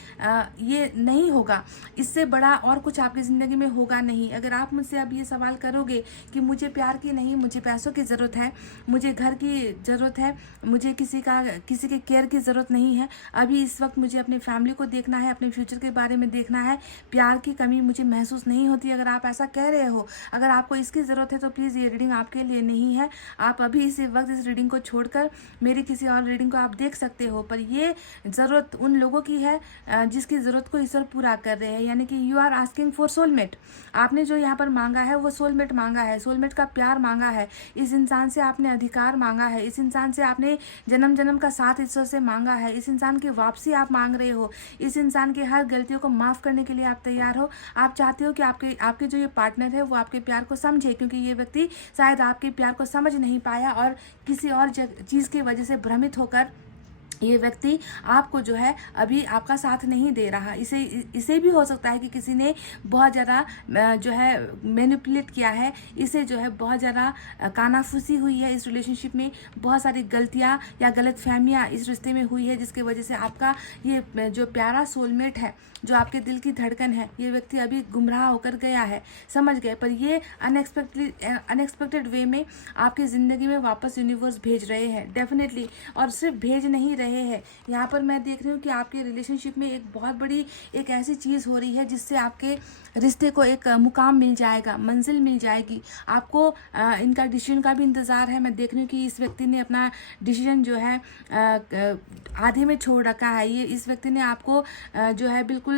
ये नहीं होगा। इससे बड़ा और कुछ आपकी ज़िंदगी में होगा नहीं। अगर आप मुझसे अब ये सवाल करोगे कि मुझे प्यार की नहीं, मुझे पैसों की ज़रूरत है, मुझे घर की ज़रूरत है, मुझे किसी के केयर की ज़रूरत नहीं है, अभी इस वक्त मुझे अपनी फैमिली को देखना है, अपने फ्यूचर के बारे में देखना है, प्यार की कमी मुझे महसूस नहीं होती, अगर आप ऐसा कह रहे हो, अगर आपको इसकी ज़रूरत है तो प्लीज़ ये रीडिंग आपके लिए नहीं है। आप अभी इसी वक्त इस रीडिंग को छोड़कर मेरी किसी और रीडिंग को आप देख सकते हो। पर ये ज़रूरत उन लोगों की है जिसकी ज़रूरत को ईश्वर पूरा कर रहे हैं, यानी कि you are asking for soulmate. आपने जो यहाँ पर मांगा है वो सोलमेट मांगा है, सोलमेट का प्यार मांगा है, इस इंसान से आपने अधिकार मांगा है, इस इंसान से आपने जन्म जन्म का साथ ईश्वर से मांगा है, इस इंसान की वापसी आप मांग रहे हो, इस इंसान की हर गलतियों को माफ़ करने के लिए आप तैयार हो। आप चाहते हो कि आपके जो ये पार्टनर है वो आपके प्यार को समझे, क्योंकि ये व्यक्ति शायद आपके प्यार को समझ नहीं पाया और किसी और चीज़ की वजह से भ्रमित होकर ये व्यक्ति आपको जो है अभी आपका साथ नहीं दे रहा। इसे भी हो सकता है कि किसी ने बहुत ज़्यादा जो है मैनिपुलेट किया है, इसे जो है बहुत ज़्यादा कानाफूसी हुई है, इस रिलेशनशिप में बहुत सारी गलतियाँ या गलतफहमियाँ इस रिश्ते में हुई है, जिसकी वजह से आपका ये जो प्यारा सोलमेट है, जो आपके दिल की धड़कन है, ये व्यक्ति अभी गुमराह होकर गया है, समझ गए। पर ये अनएक्सपेक्टेड वे में आपकी ज़िंदगी में वापस यूनिवर्स भेज रहे हैं डेफिनेटली, और सिर्फ भेज नहीं रहे हैं, यहाँ पर मैं देख रही हूँ कि आपके रिलेशनशिप में एक बहुत बड़ी एक ऐसी चीज़ हो रही है जिससे आपके रिश्ते को एक मुकाम मिल जाएगा, मंजिल मिल जाएगी। आपको इनका डिसीजन का भी इंतज़ार है। मैं देख रही हूँ कि इस व्यक्ति ने अपना डिसीजन जो है आधे में छोड़ रखा है। ये इस व्यक्ति ने आपको जो है बिल्कुल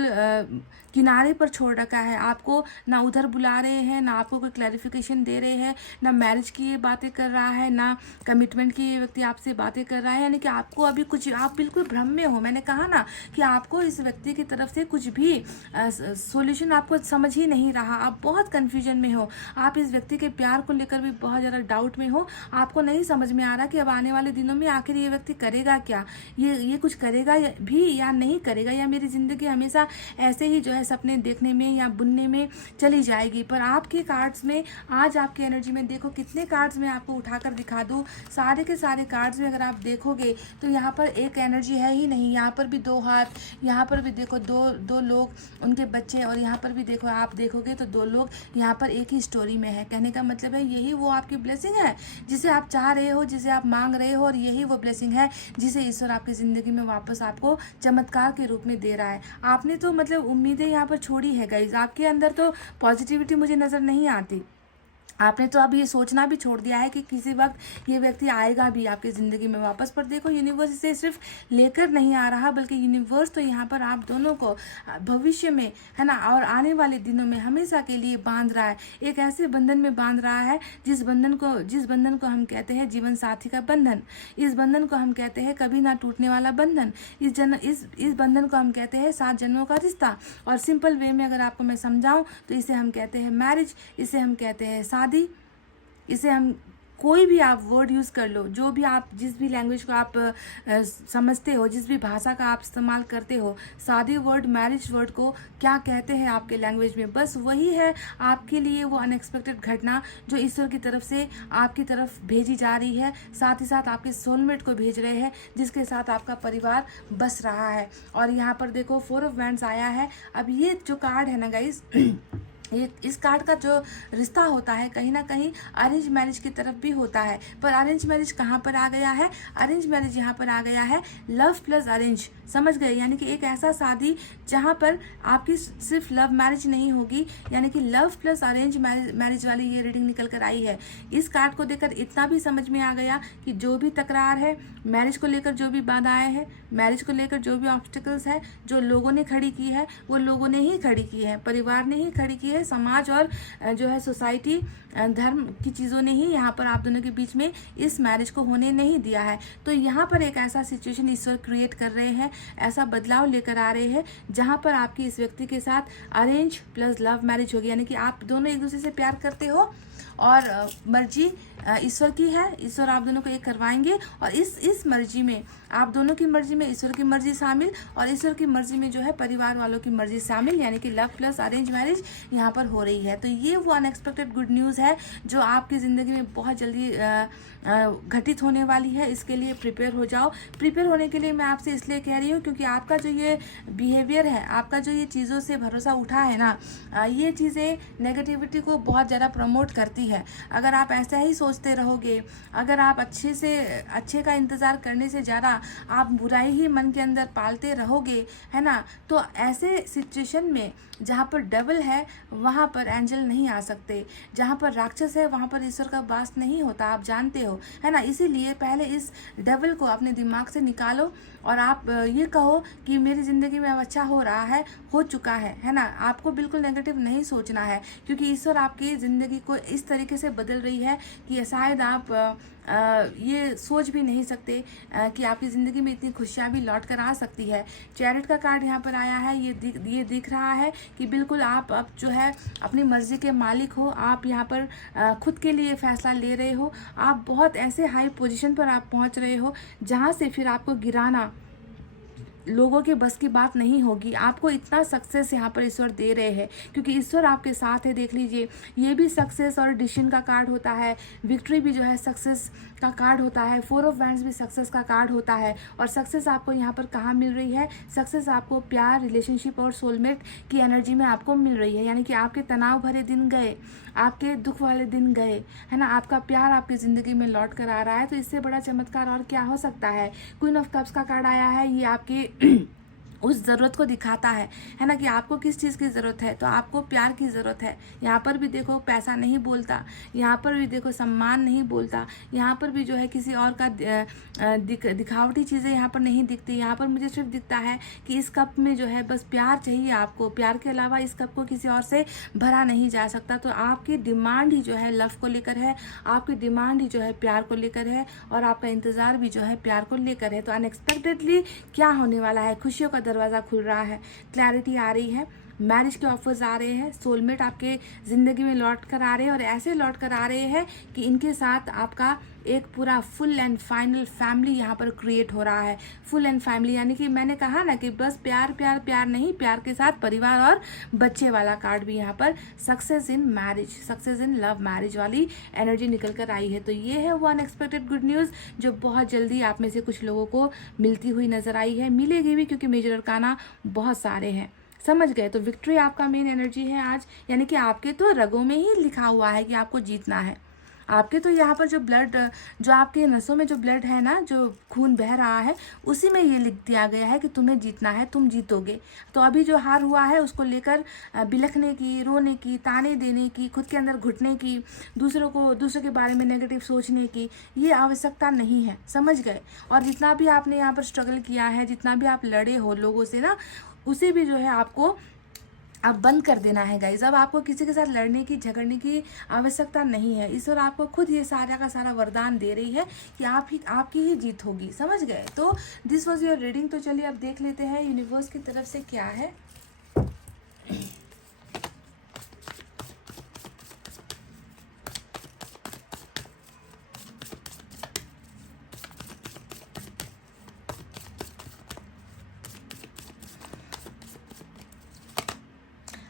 किनारे पर छोड़ रखा है। आपको ना उधर बुला रहे हैं, ना आपको कोई क्लैरिफिकेशन दे रहे हैं, ना मैरिज की ये बातें कर रहा है, ना कमिटमेंट की ये व्यक्ति आपसे बातें कर रहा है, यानी कि आपको अभी कुछ कुछ आप बिल्कुल भ्रम में हो। मैंने कहा ना कि आपको इस व्यक्ति की तरफ से कुछ भी सॉल्यूशन आपको समझ ही नहीं रहा, आप बहुत कन्फ्यूजन में हो, आप इस व्यक्ति के प्यार को लेकर भी बहुत ज़्यादा डाउट में हो। आपको नहीं समझ में आ रहा कि अब आने वाले दिनों में आखिर ये व्यक्ति करेगा क्या, ये कुछ करेगा भी या नहीं करेगा, या मेरी ज़िंदगी हमेशा ऐसे ही जो है सपने देखने में या बुनने में चली जाएगी। पर आपके कार्ड्स में आज आपकी एनर्जी में देखो कितने कार्ड्स मैं आपको उठाकर दिखा दूँ। सारे के सारे कार्ड्स में अगर आप देखोगे तो यहाँ पर एक एनर्जी है ही नहीं, यहाँ पर भी 2 हाथ, यहाँ पर भी देखो दो लोग, उनके बच्चे, और यहाँ पर भी देखो, आप देखोगे तो 2 लोग यहाँ पर एक ही स्टोरी में है। कहने का मतलब है यही वो आपकी ब्लेसिंग है जिसे आप चाह रहे हो, जिसे आप मांग रहे हो, और यही वो ब्लेसिंग है जिसे ईश्वर आपकी ज़िंदगी में वापस आपको चमत्कार के रूप में दे रहा है। आपने तो मतलब उम्मीदें यहाँ पर छोड़ी है गाइज, आपके अंदर तो पॉजिटिविटी मुझे नज़र नहीं आती। आपने तो अब ये सोचना भी छोड़ दिया है कि किसी वक्त ये व्यक्ति आएगा भी आपकी ज़िंदगी में वापस। पर देखो यूनिवर्स इसे सिर्फ लेकर नहीं आ रहा, बल्कि यूनिवर्स तो यहाँ पर आप दोनों को भविष्य में, है ना, और आने वाले दिनों में हमेशा के लिए बांध रहा है। एक ऐसे बंधन में बांध रहा है जिस बंधन को हम कहते हैं जीवन साथी का बंधन। इस बंधन को हम कहते हैं कभी ना टूटने वाला बंधन। इस बंधन को हम कहते हैं 7 जन्मों का रिश्ता। और सिंपल वे में अगर आपको मैं समझाऊँ तो इसे हम कहते हैं मैरिज, इसे हम कहते हैं शादी, इसे हम कोई भी आप वर्ड यूज़ कर लो, जो भी आप जिस भी लैंग्वेज को आप समझते हो, जिस भी भाषा का आप इस्तेमाल करते हो, शादी वर्ड, मैरिज वर्ड को क्या कहते हैं आपके लैंग्वेज में, बस वही है आपके लिए वो अनएक्सपेक्टेड घटना जो ईश्वर की तरफ से आपकी तरफ भेजी जा रही है। साथ ही साथ आपके सोलमेट को भेज रहे हैं जिसके साथ आपका परिवार बस रहा है। और यहाँ पर देखो 4 ऑफ वैंड्स आया है। अब ये जो कार्ड है ना गाइस, ये इस कार्ड का जो रिश्ता होता है कहीं ना कहीं अरेंज मैरिज की तरफ भी होता है। पर अरेंज मैरिज कहाँ पर आ गया है? अरेंज मैरिज यहाँ पर आ गया है लव प्लस अरेंज, समझ गए? यानी कि एक ऐसा शादी जहाँ पर आपकी सिर्फ लव मैरिज नहीं होगी, यानी कि लव प्लस अरेंज मैरिज वाली ये रीडिंग निकल कर आई है। इस कार्ड को देखकर इतना भी समझ में आ गया कि जो भी तकरार है, मैरिज को लेकर जो भी बाधाएं हैं, मैरिज को लेकर जो भी ऑब्स्टिकल्स है, जो लोगों ने खड़ी की है वो लोगों ने ही खड़ी की है, परिवार ने ही खड़ी की है, समाज और जो है सोसाइटी, धर्म की चीज़ों ने ही यहाँ पर आप दोनों के बीच में इस मैरिज को होने नहीं दिया है। तो यहाँ पर एक ऐसा सिचुएशन ईश्वर क्रिएट कर रहे हैं, ऐसा बदलाव लेकर आ रहे हैं जहाँ पर आपकी इस व्यक्ति के साथ अरेंज प्लस लव मैरिज होगी। यानी कि आप दोनों एक दूसरे से प्यार करते हो और मर्जी ईश्वर की है, ईश्वर आप दोनों को एक करवाएंगे। और इस मर्जी में, आप दोनों की मर्जी में ईश्वर की मर्जी शामिल और ईश्वर की मर्जी में जो है परिवार वालों की मर्जी शामिल, यानी कि लव प्लस अरेंज मैरिज यहाँ पर हो रही है। तो ये वो अनएक्सपेक्टेड गुड न्यूज़ है जो आपकी ज़िंदगी में बहुत जल्दी घटित होने वाली है। इसके लिए प्रिपेयर हो जाओ। प्रिपेयर होने के लिए मैं आपसे इसलिए कह रही हूँ क्योंकि आपका जो ये बिहेवियर है, आपका जो ये चीज़ों से भरोसा उठा है ना, ये चीज़ें नेगेटिविटी को बहुत ज़्यादा प्रमोट करती है। अगर आप ऐसा ही सोचते रहोगे, अगर आप अच्छे का इंतज़ार करने से ज़्यादा आप बुराई ही मन के अंदर पालते रहोगे, है ना, तो ऐसे सिचुएशन में जहाँ पर डबल है वहाँ पर एंजल नहीं आ सकते, जहाँ पर राक्षस है वहाँ पर ईश्वर का वास नहीं होता, आप जानते हो, है ना। इसीलिए पहले इस डबल को अपने दिमाग से निकालो और आप ये कहो कि मेरी ज़िंदगी में अब अच्छा हो रहा है, हो चुका है ना। आपको बिल्कुल नेगेटिव नहीं सोचना है क्योंकि ईश्वर आपकी ज़िंदगी को इस तरीके से बदल रही है कि शायद आप ये सोच भी नहीं सकते कि आपकी ज़िंदगी में इतनी खुशियाँ भी लौट कर आ सकती है। चैरिट का कार्ड यहाँ पर आया है। ये दिख रहा है कि बिल्कुल आप अब जो है अपनी मर्ज़ी के मालिक हो, आप यहाँ पर खुद के लिए फ़ैसला ले रहे हो, आप बहुत ऐसे हाई पोजीशन पर आप पहुँच रहे हो जहाँ से फिर आपको गिराना लोगों के बस की बात नहीं होगी। आपको इतना सक्सेस यहाँ पर ईश्वर दे रहे हैं क्योंकि ईश्वर आपके साथ है। देख लीजिए, ये भी सक्सेस और डिसीजन का कार्ड होता है, विक्ट्री भी जो है सक्सेस का कार्ड होता है, 4 ऑफ वैंड्स भी सक्सेस का कार्ड होता है। और सक्सेस आपको यहाँ पर कहाँ मिल रही है? सक्सेस आपको प्यार, रिलेशनशिप और सोलमेट की एनर्जी में आपको मिल रही है। यानी कि आपके तनाव भरे दिन गए, आपके दुख वाले दिन गए, है ना, आपका प्यार आपकी ज़िंदगी में लौट कर आ रहा है। तो इससे बड़ा चमत्कार और क्या हो सकता है? क्वीन ऑफ कप्स का कार्ड आया है। ये आपके उस ज़रूरत को दिखाता है ना, कि आपको किस चीज़ की ज़रूरत है। तो आपको प्यार की ज़रूरत है। यहाँ पर भी देखो पैसा नहीं बोलता, यहाँ पर भी देखो सम्मान नहीं बोलता, यहाँ पर भी जो है किसी और का दिखावटी चीज़ें यहाँ पर नहीं दिखती। यहाँ पर मुझे सिर्फ दिखता है कि इस कप में जो है बस प्यार चाहिए आपको, प्यार के अलावा इस कप को किसी और से भरा नहीं जा सकता। तो आपकी डिमांड ही जो है लव को लेकर है, आपकी डिमांड ही जो है प्यार को लेकर है, और आपका इंतज़ार भी जो है प्यार को लेकर है। तो अनएक्सपेक्टेडली क्या होने वाला है, खुशियों का दरवाज़ा खुल रहा है, क्लैरिटी आ रही है, मैरिज के ऑफर्स आ रहे हैं, सोलमेट आपके ज़िंदगी में लौट कर आ रहे हैं, और ऐसे लौट कर आ रहे हैं कि इनके साथ आपका एक पूरा फुल एंड फाइनल फैमिली यहाँ पर क्रिएट हो रहा है। फुल एंड फैमिली यानी कि मैंने कहा ना कि बस प्यार प्यार प्यार नहीं, प्यार के साथ परिवार और बच्चे वाला कार्ड भी यहाँ पर success in marriage, success in love marriage वाली एनर्जी निकल कर आई है। तो ये है वो अनएक्सपेक्टेड गुड न्यूज़ जो बहुत जल्दी आप में से कुछ लोगों को मिलती हुई नजर आई है, मिलेगी भी, क्योंकि मेजर अरकाना बहुत सारे हैं। समझ गए? तो विक्ट्री आपका मेन एनर्जी है आज, यानी कि आपके तो रगों में ही लिखा हुआ है कि आपको जीतना है। आपके तो यहाँ पर जो ब्लड, जो आपके नसों में जो ब्लड है ना, जो खून बह रहा है, उसी में ये लिख दिया गया है कि तुम्हें जीतना है, तुम जीतोगे। तो अभी जो हार हुआ है उसको लेकर बिलखने की, रोने की, ताने देने की, खुद के अंदर घुटने की, दूसरों के बारे में नेगेटिव सोचने की ये आवश्यकता नहीं है। समझ गए? और जितना भी आपने यहाँ पर स्ट्रगल किया है, जितना भी आप लड़े हो लोगों से ना, उसे भी जो है आपको अब बंद कर देना है गाइज। अब आपको किसी के साथ लड़ने की, झगड़ने की आवश्यकता नहीं है। ईश्वर आपको खुद ये सारा का सारा वरदान दे रही है कि आपकी ही जीत होगी। समझ गए? तो दिस वॉज योर रीडिंग। तो चलिए अब देख लेते हैं यूनिवर्स की तरफ से क्या है।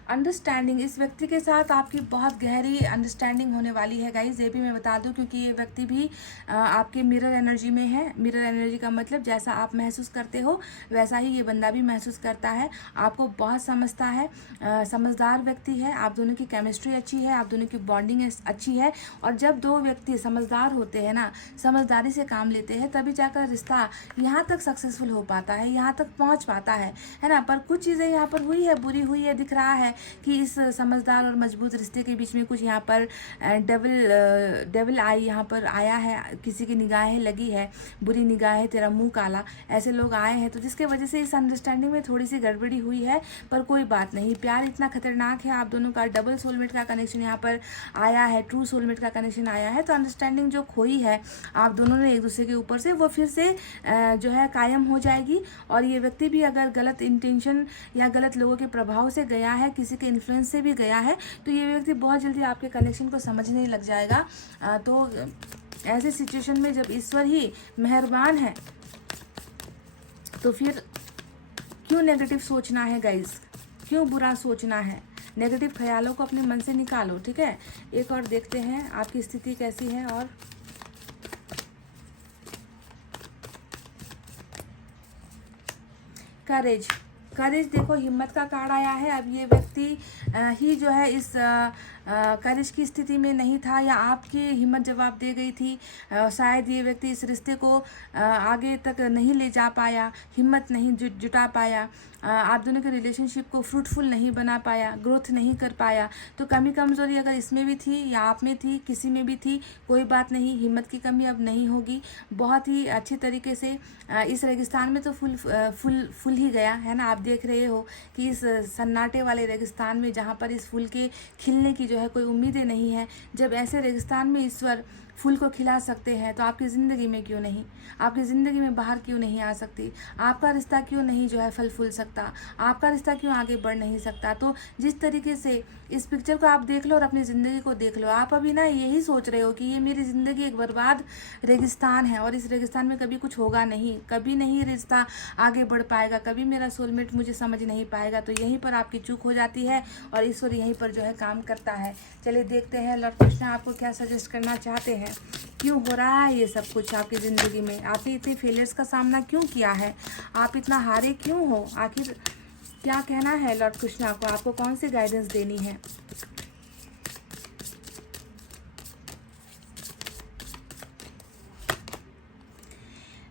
अंडरस्टैंडिंग, इस व्यक्ति के साथ आपकी बहुत गहरी अंडरस्टैंडिंग होने वाली है गाइज, ये भी मैं बता दूं, क्योंकि ये व्यक्ति भी आपके मिरर एनर्जी में है। मिरर एनर्जी का मतलब जैसा आप महसूस करते हो वैसा ही ये बंदा भी महसूस करता है, आपको बहुत समझता है, समझदार व्यक्ति है। आप दोनों की केमिस्ट्री अच्छी है, आप दोनों की बॉन्डिंग अच्छी है। और जब दो व्यक्ति समझदार होते हैं ना, समझदारी से काम लेते हैं, तभी जाकर रिश्ता यहाँ तक सक्सेसफुल हो पाता है, यहाँ तक पहुँच पाता है ना। पर कुछ चीज़ें यहाँ पर हुई है, बुरी हुई है, दिख रहा है कि इस समझदार और मजबूत रिश्ते के बीच में कुछ यहाँ पर डेविल आई यहाँ पर आया है, किसी की निगाहें लगी है, बुरी निगाहें, तेरा मुंह काला, ऐसे लोग आए हैं। तो जिसके वजह से इस अंडरस्टैंडिंग में थोड़ी सी गड़बड़ी हुई है, पर कोई बात नहीं। प्यार इतना खतरनाक है, आप दोनों का डबल सोलमेट का कनेक्शन यहाँ पर आया है, ट्रू सोलमेट का कनेक्शन आया है। तो अंडरस्टैंडिंग जो खोई है आप दोनों ने एक दूसरे के ऊपर से, वो फिर से जो है कायम हो जाएगी। और ये व्यक्ति भी अगर गलत इंटेंशन या गलत लोगों के प्रभाव से गया है, किसी के इन्फ्लुएंस से भी गया है, तो ये व्यक्ति बहुत जल्दी आपके कनेक्शन को समझने लग जाएगा। तो ऐसे सिचुएशन में जब ईश्वर ही मेहरबान है, तो फिर क्यों नेगेटिव सोचना है गाइज, क्यों बुरा सोचना है? नेगेटिव ख्यालों को अपने मन से निकालो, ठीक है? एक और देखते हैं आपकी स्थिति कैसी है। और करेज, करेज देखो, हिम्मत का कार्ड आया है। अब ये व्यक्ति ही जो है इस करेज की स्थिति में नहीं था, या आपकी हिम्मत जवाब दे गई थी। शायद ये व्यक्ति इस रिश्ते को आगे तक नहीं ले जा पाया, हिम्मत नहीं जुटा पाया, आप दोनों के रिलेशनशिप को फ्रूटफुल नहीं बना पाया, ग्रोथ नहीं कर पाया। तो कमी कमजोरी अगर इसमें भी थी या आप में थी, किसी में भी थी, कोई बात नहीं, हिम्मत की कमी अब नहीं होगी। बहुत ही अच्छी तरीके से इस रेगिस्तान में तो फुल ही गया है ना। आप देख रहे हो कि इस सन्नाटे वाले रेगिस्तान में, जहाँ पर इस फूल के खिलने की जो है कोई उम्मीदें नहीं है, जब ऐसे रेगिस्तान में ईश्वर फूल को खिला सकते हैं, तो आपकी ज़िंदगी में क्यों नहीं, आपकी ज़िंदगी में बाहर क्यों नहीं आ सकती? आपका रिश्ता क्यों नहीं जो है फल फूल सकता? आपका रिश्ता क्यों आगे बढ़ नहीं सकता? तो जिस तरीके से इस पिक्चर को आप देख लो और अपनी ज़िंदगी को देख लो। आप अभी ना यही सोच रहे हो कि ये मेरी ज़िंदगी एक बर्बाद रेगिस्तान है, और इस रेगिस्तान में कभी कुछ होगा नहीं, कभी नहीं रिश्ता आगे बढ़ पाएगा, कभी मेरा सोलमेट मुझे समझ नहीं पाएगा। तो यहीं पर आपकी चूक हो जाती है, और ईश्वर यहीं पर जो है काम करता है। चलिए देखते हैं लॉर्ड कृष्णा आपको क्या सजेस्ट करना चाहते हैं, क्यों हो रहा है ये सब कुछ आपकी ज़िंदगी में, आपने इतने फेलियर्स का सामना क्यों किया है, आप इतना हारे क्यों हो, आखिर क्या कहना है लॉर्ड कृष्णा को, आपको कौन सी गाइडेंस देनी है?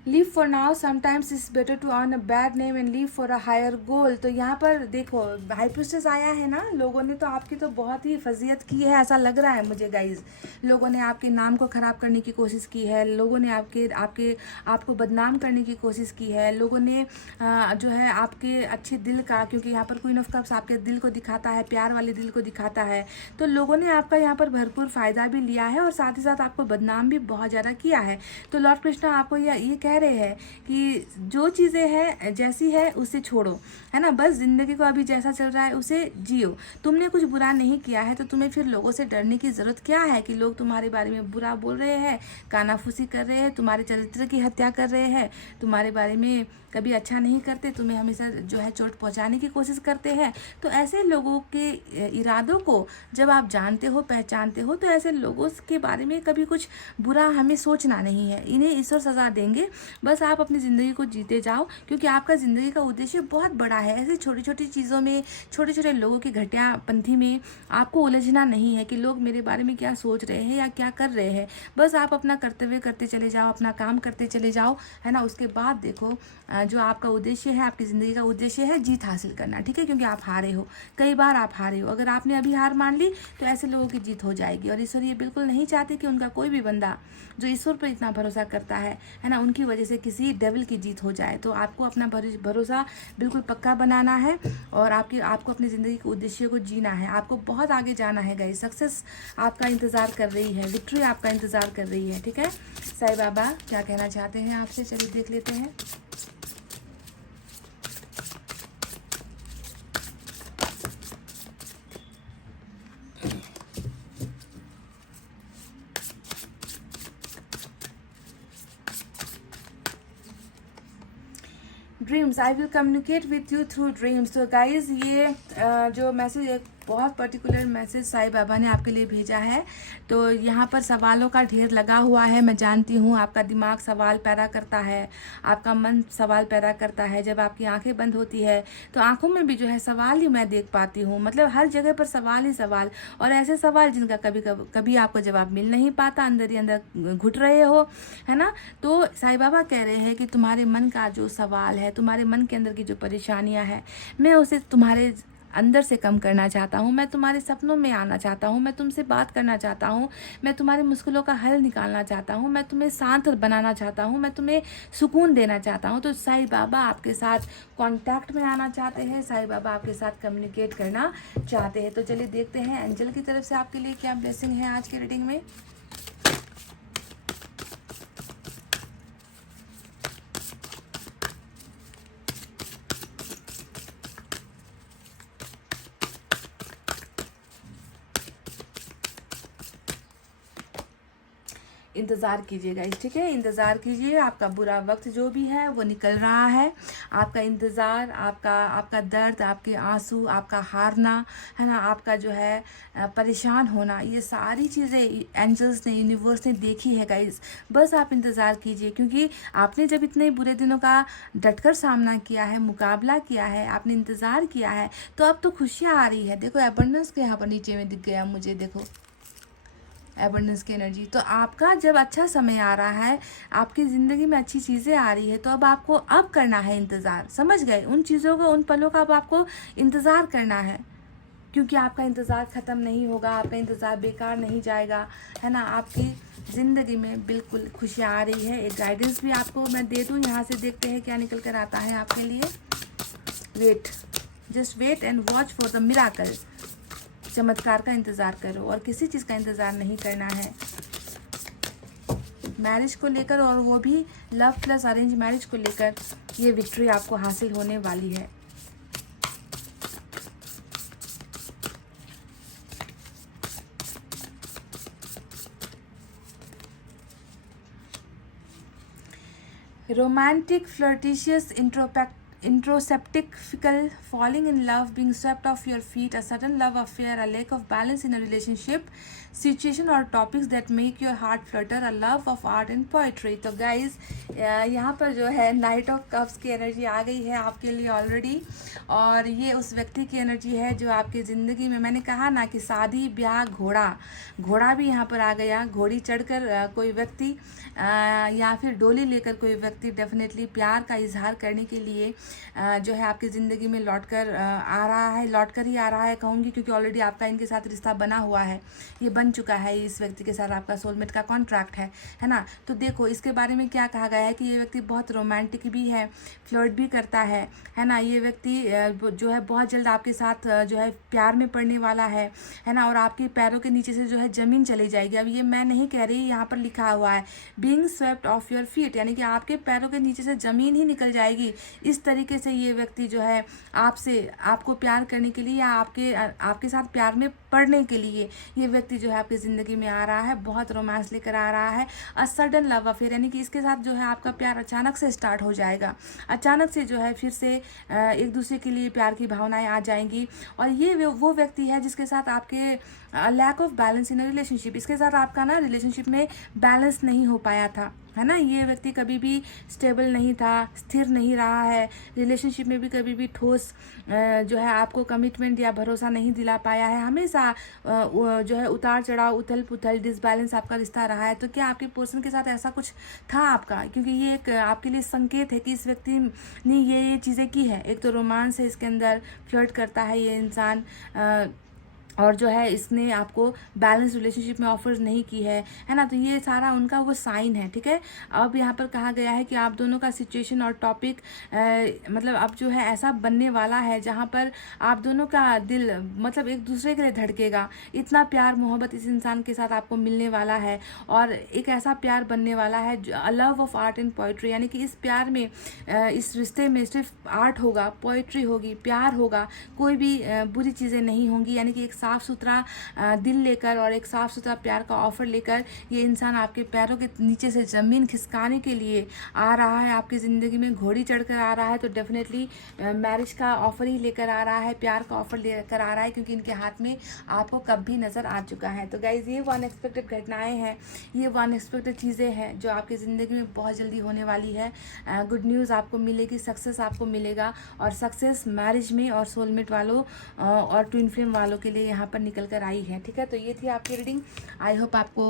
Leave for now, sometimes it's better to earn a bad name and leave for a higher goal. तो यहाँ पर देखो हाई प्रीस्टेस आया है ना, लोगों ने तो आपकी तो बहुत ही फजीयत की है, ऐसा लग रहा है मुझे गाइज। लोगों ने आपके नाम को ख़राब करने की कोशिश की है, लोगों ने आपको बदनाम करने की कोशिश की है, लोगों ने जो है आपके अच्छे दिल का, क्योंकि यहाँ पर क्वीन ऑफ कप्स आपके दिल को दिखाता है, प्यार वाले दिल को दिखाता है, तो लोगों ने आपका यहाँ पर भरपूर फ़ायदा भी लिया है और साथ ही साथ आपको बदनाम भी बहुत ज़्यादा किया है। तो लॉर्ड कृष्णा आपको ये कह रहे हैं कि जो चीज़ें हैं जैसी है उसे छोड़ो, है ना, बस ज़िंदगी को अभी जैसा चल रहा है उसे जियो। तुमने कुछ बुरा नहीं किया है तो तुम्हें फिर लोगों से डरने की ज़रूरत क्या है कि लोग तुम्हारे बारे में बुरा बोल रहे हैं, कानाफूसी कर रहे हैं, तुम्हारे चरित्र की हत्या कर रहे हैं, तुम्हारे बारे में कभी अच्छा नहीं करते, तुम्हें हमेशा जो है चोट पहुंचाने की कोशिश करते हैं। तो ऐसे लोगों के इरादों को जब आप जानते हो, पहचानते हो, तो ऐसे लोगों के बारे में कभी कुछ बुरा हमें सोचना नहीं है। इन्हें ईश्वर सज़ा देंगे, बस आप अपनी ज़िंदगी को जीते जाओ, क्योंकि आपका ज़िंदगी का उद्देश्य बहुत बड़ा है। ऐसी छोटी छोटी चीज़ों में, छोटे छोटे लोगों की घटियापंथी में आपको उलझना नहीं है कि लोग मेरे बारे में क्या सोच रहे हैं या क्या कर रहे हैं। बस आप अपना कर्तव्य करते चले जाओ, अपना काम करते चले जाओ, है ना। उसके बाद देखो जो आपका उद्देश्य है, आपकी ज़िंदगी का उद्देश्य है जीत हासिल करना, ठीक है, क्योंकि आप हारे हो, कई बार आप हारे हो। अगर आपने अभी हार मान ली तो ऐसे लोगों की जीत हो जाएगी। और ईश्वर ये बिल्कुल नहीं चाहते कि उनका कोई भी बंदा जो ईश्वर पर इतना भरोसा करता है ना, उनकी वजह से किसी डेविल की जीत हो जाए। तो आपको अपना भरोसा बिल्कुल पक्का बनाना है और आपको अपनी ज़िंदगी के उद्देश्य को जीना है। आपको बहुत आगे जाना है गाइस, सक्सेस आपका इंतज़ार कर रही है, विक्ट्री आपका इंतज़ार कर रही है, ठीक है। साईं बाबा क्या कहना चाहते हैं आपसे, चलिए देख लेते हैं। Dreams, I will communicate with you through dreams. तो गाइज ये जो मैसेज, एक बहुत पर्टिकुलर मैसेज साईं बाबा ने आपके लिए भेजा है। तो यहाँ पर सवालों का ढेर लगा हुआ है, मैं जानती हूँ। आपका दिमाग सवाल पैदा करता है, आपका मन सवाल पैदा करता है। जब आपकी आंखें बंद होती है तो आंखों में भी जो है सवाल ही मैं देख पाती हूँ, मतलब हर जगह पर सवाल ही सवाल, और ऐसे सवाल जिनका कभी आपको जवाब मिल नहीं पाता, अंदर ही अंदर घुट रहे हो, है ना। तो साईं बाबा कह रहे हैं कि तुम्हारे मन का जो सवाल है, तुम्हारे मन के अंदर की जो परेशानियाँ हैं, मैं उसे तुम्हारे अंदर से कम करना चाहता हूँ। मैं तुम्हारे सपनों में आना चाहता हूँ, मैं तुमसे बात करना चाहता हूँ, मैं तुम्हारी मुश्किलों का हल निकालना चाहता हूँ, मैं तुम्हें शांत बनाना चाहता हूँ, मैं तुम्हें सुकून देना चाहता हूँ। तो साईं बाबा आपके साथ कांटेक्ट में आना चाहते हैं, साईं बाबा आपके साथ कम्युनिकेट करना चाहते हैं। तो चलिए देखते हैं एंजल की तरफ से आपके लिए क्या ब्लेसिंग है आज की रीडिंग में। इंतज़ार कीजिएगा इस, ठीक है, इंतज़ार कीजिए। आपका बुरा वक्त जो भी है वो निकल रहा है। आपका इंतज़ार, आपका दर्द, आपके आंसू, आपका हारना, है ना, आपका जो है परेशान होना, ये सारी चीज़ें एंजल्स ने, यूनिवर्स ने देखी है गाइस। बस आप इंतज़ार कीजिए, क्योंकि आपने जब इतने बुरे दिनों का डटकर सामना किया है, मुकाबला किया है, आपने इंतज़ार किया है, तो अब तो खुशियाँ आ रही है। देखो एबंडेंस के यहाँ पर नीचे में दिख गया मुझे, देखो एबंडेंस की एनर्जी। तो आपका जब अच्छा समय आ रहा है, आपकी ज़िंदगी में अच्छी चीज़ें आ रही है, तो अब आपको अब करना है इंतज़ार, समझ गए, उन चीज़ों को, उन पलों का अब आपको इंतज़ार करना है, क्योंकि आपका इंतज़ार ख़त्म नहीं होगा, आपका इंतज़ार बेकार नहीं जाएगा, है ना। आपकी ज़िंदगी में बिल्कुल खुशियाँ आ रही है। एक गाइडेंस भी आपको मैं दे दूँ, यहाँ से देखते हैं क्या निकल कर आता है आपके लिए। Wait, just wait and watch for the miracle. चमत्कार का इंतज़ार करो और किसी चीज़ का इंतज़ार नहीं करना है। मैरिज को लेकर, और वो भी लव प्लस अरेंज मैरिज को लेकर, ये विक्ट्री आपको हासिल होने वाली है। Romantic, flirtatious, introspective, falling in love, being swept off your feet, a sudden love affair, a lack of balance in a relationship, situation or topics that make your heart flutter, a love of art and poetry. तो guys यहाँ पर जो है night of cups की energy आ गई है आपके लिए ऑलरेडी, और ये उस व्यक्ति की एनर्जी है जो आपकी ज़िंदगी में, मैंने कहा ना कि शादी ब्याह घोड़ा भी यहाँ पर आ गया। घोड़ी चढ़कर कोई व्यक्ति या फिर डोली लेकर कोई व्यक्ति डेफिनेटली प्यार का इजहार करने के लिए जो है आपकी ज़िंदगी में लौट कर ही आ रहा है कहूँगी, क्योंकि ऑलरेडी आपका इनके साथ रिश्ता बना हुआ है, ये बन चुका है। इस व्यक्ति के साथ आपका सोलमेट का कॉन्ट्रैक्ट है ना। तो देखो इसके बारे में क्या कहा गया है कि ये व्यक्ति बहुत रोमांटिक भी है, फ्लर्ट भी करता है ना। ये व्यक्ति जो है बहुत जल्द आपके साथ जो है प्यार में पड़ने वाला है ना, और आपके पैरों के नीचे से जो है ज़मीन चली जाएगी। अब ये मैं नहीं कह रही, यहाँ पर लिखा हुआ है being swept of your feet, यानी कि आपके पैरों के नीचे से ज़मीन ही निकल जाएगी। इस तरीके से ये व्यक्ति जो है आपको प्यार करने के लिए या आपके साथ प्यार में पड़ने के लिए ये व्यक्ति जो है आपकी ज़िंदगी में आ रहा है, बहुत रोमांस लेकर आ रहा है। अ सडन लव अफेयर, यानी कि इसके साथ जो है आपका प्यार अचानक से स्टार्ट हो जाएगा, अचानक से जो है फिर से एक दूसरे के लिए प्यार की भावनाएं आ जाएंगी। और ये वो व्यक्ति है जिसके साथ आपके lack of balance in a relationship, इसके साथ आपका ना रिलेशनशिप में बैलेंस नहीं हो पाया था, है ना। ये व्यक्ति कभी भी स्टेबल नहीं था, स्थिर नहीं रहा है, रिलेशनशिप में भी कभी भी ठोस जो है आपको कमिटमेंट या भरोसा नहीं दिला पाया है। हमेशा जो है उतार चढ़ाव, उथल पुथल, डिसबैलेंस आपका रिश्ता रहा है। तो क्या आपके पर्सन के साथ ऐसा कुछ था आपका? क्योंकि ये एक आपके लिए संकेत है कि इस व्यक्ति ने ये चीज़ें की है। एक तो रोमांस है इसके अंदर, फ्लर्ट करता है ये इंसान, और जो है इसने आपको बैलेंस रिलेशनशिप में ऑफर्स नहीं की है ना। तो ये सारा उनका वो साइन है, ठीक है। अब यहाँ पर कहा गया है कि आप दोनों का सिचुएशन और टॉपिक मतलब अब जो है ऐसा बनने वाला है जहाँ पर आप दोनों का दिल मतलब एक दूसरे के लिए धड़केगा। इतना प्यार मोहब्बत इस इंसान के साथ आपको मिलने वाला है, और एक ऐसा प्यार बनने वाला है love of art and poetry, यानी कि इस प्यार में इस रिश्ते में सिर्फ आर्ट होगा, पोइट्री होगी, प्यार होगा, कोई भी बुरी चीज़ें नहीं होंगी। यानी कि एक साफ़ सुथरा दिल लेकर और एक साफ़ सुथरा प्यार का ऑफ़र लेकर ये इंसान आपके पैरों के नीचे से ज़मीन खिसकाने के लिए आ रहा है, आपकी ज़िंदगी में घोड़ी चढ़कर आ रहा है। तो डेफिनेटली मैरिज का ऑफ़र ही लेकर आ रहा है, प्यार का ऑफ़र लेकर आ रहा है, क्योंकि इनके हाथ में आपको कब भी नज़र आ चुका है। तो गाइज़ ये अनएक्सपेक्टेड घटनाएँ हैं, ये अनएक्सपेक्टेड चीज़ें हैं जो आपकी ज़िंदगी में बहुत जल्दी होने वाली है। गुड न्यूज़ आपको मिलेगी, सक्सेस आपको मिलेगा, और सक्सेस मैरिज में और सोलमेट वालों और ट्विन फ्लेम वालों के लिए यहाँ पर निकल कर आई है, ठीक है। तो ये थी आपकी रीडिंग। आई होप आपको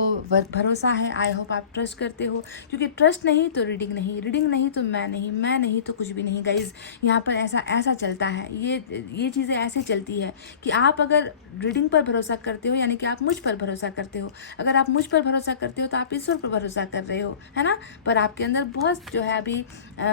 भरोसा है, आई होप आप ट्रस्ट करते हो, क्योंकि ट्रस्ट नहीं तो रीडिंग नहीं, रीडिंग नहीं तो मैं नहीं तो कुछ भी नहीं। गाइज यहाँ पर ऐसा चलता है, ये चीज़ें ऐसे चलती है कि आप अगर रीडिंग पर भरोसा करते हो, यानी कि आप मुझ पर भरोसा करते हो। अगर आप मुझ पर भरोसा करते हो तो आप ईश्वर पर भरोसा कर रहे हो, है ना। पर आपके अंदर बहुत जो है अभी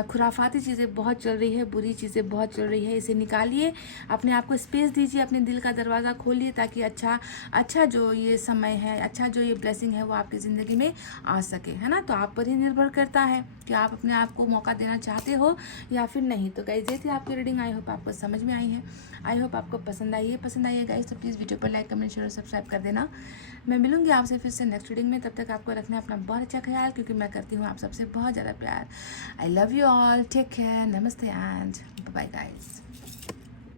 खुराफाती चीज़ें बहुत चल रही है, बुरी चीज़ें बहुत चल रही है। इसे निकालिए, अपने आप को स्पेस दीजिए, अपने दिल का दरवाज़ा खोलिए, ताकि अच्छा जो ये समय है, अच्छा जो ये ब्लेसिंग है वो आपकी ज़िंदगी में आ सके, है ना। तो आप पर ही निर्भर करता है कि आप अपने आप को मौका देना चाहते हो या फिर नहीं। तो गाइस ये थी आपकी रीडिंग। आई होप आपको समझ में आई है, आई होप आपको पसंद आई है गाइस। तो प्लीज़ वीडियो पर लाइक, कमेंट, शेयर और सब्सक्राइब कर देना। मैं मिलूंगी आपसे फिर से नेक्स्ट रीडिंग में। तब तक आपको रखना अपना बहुत अच्छा ख्याल, क्योंकि मैं करती हूँ आप सबसे बहुत ज़्यादा प्यार। I love you all, take care, नमस्ते एंड बाय बाय गाइस।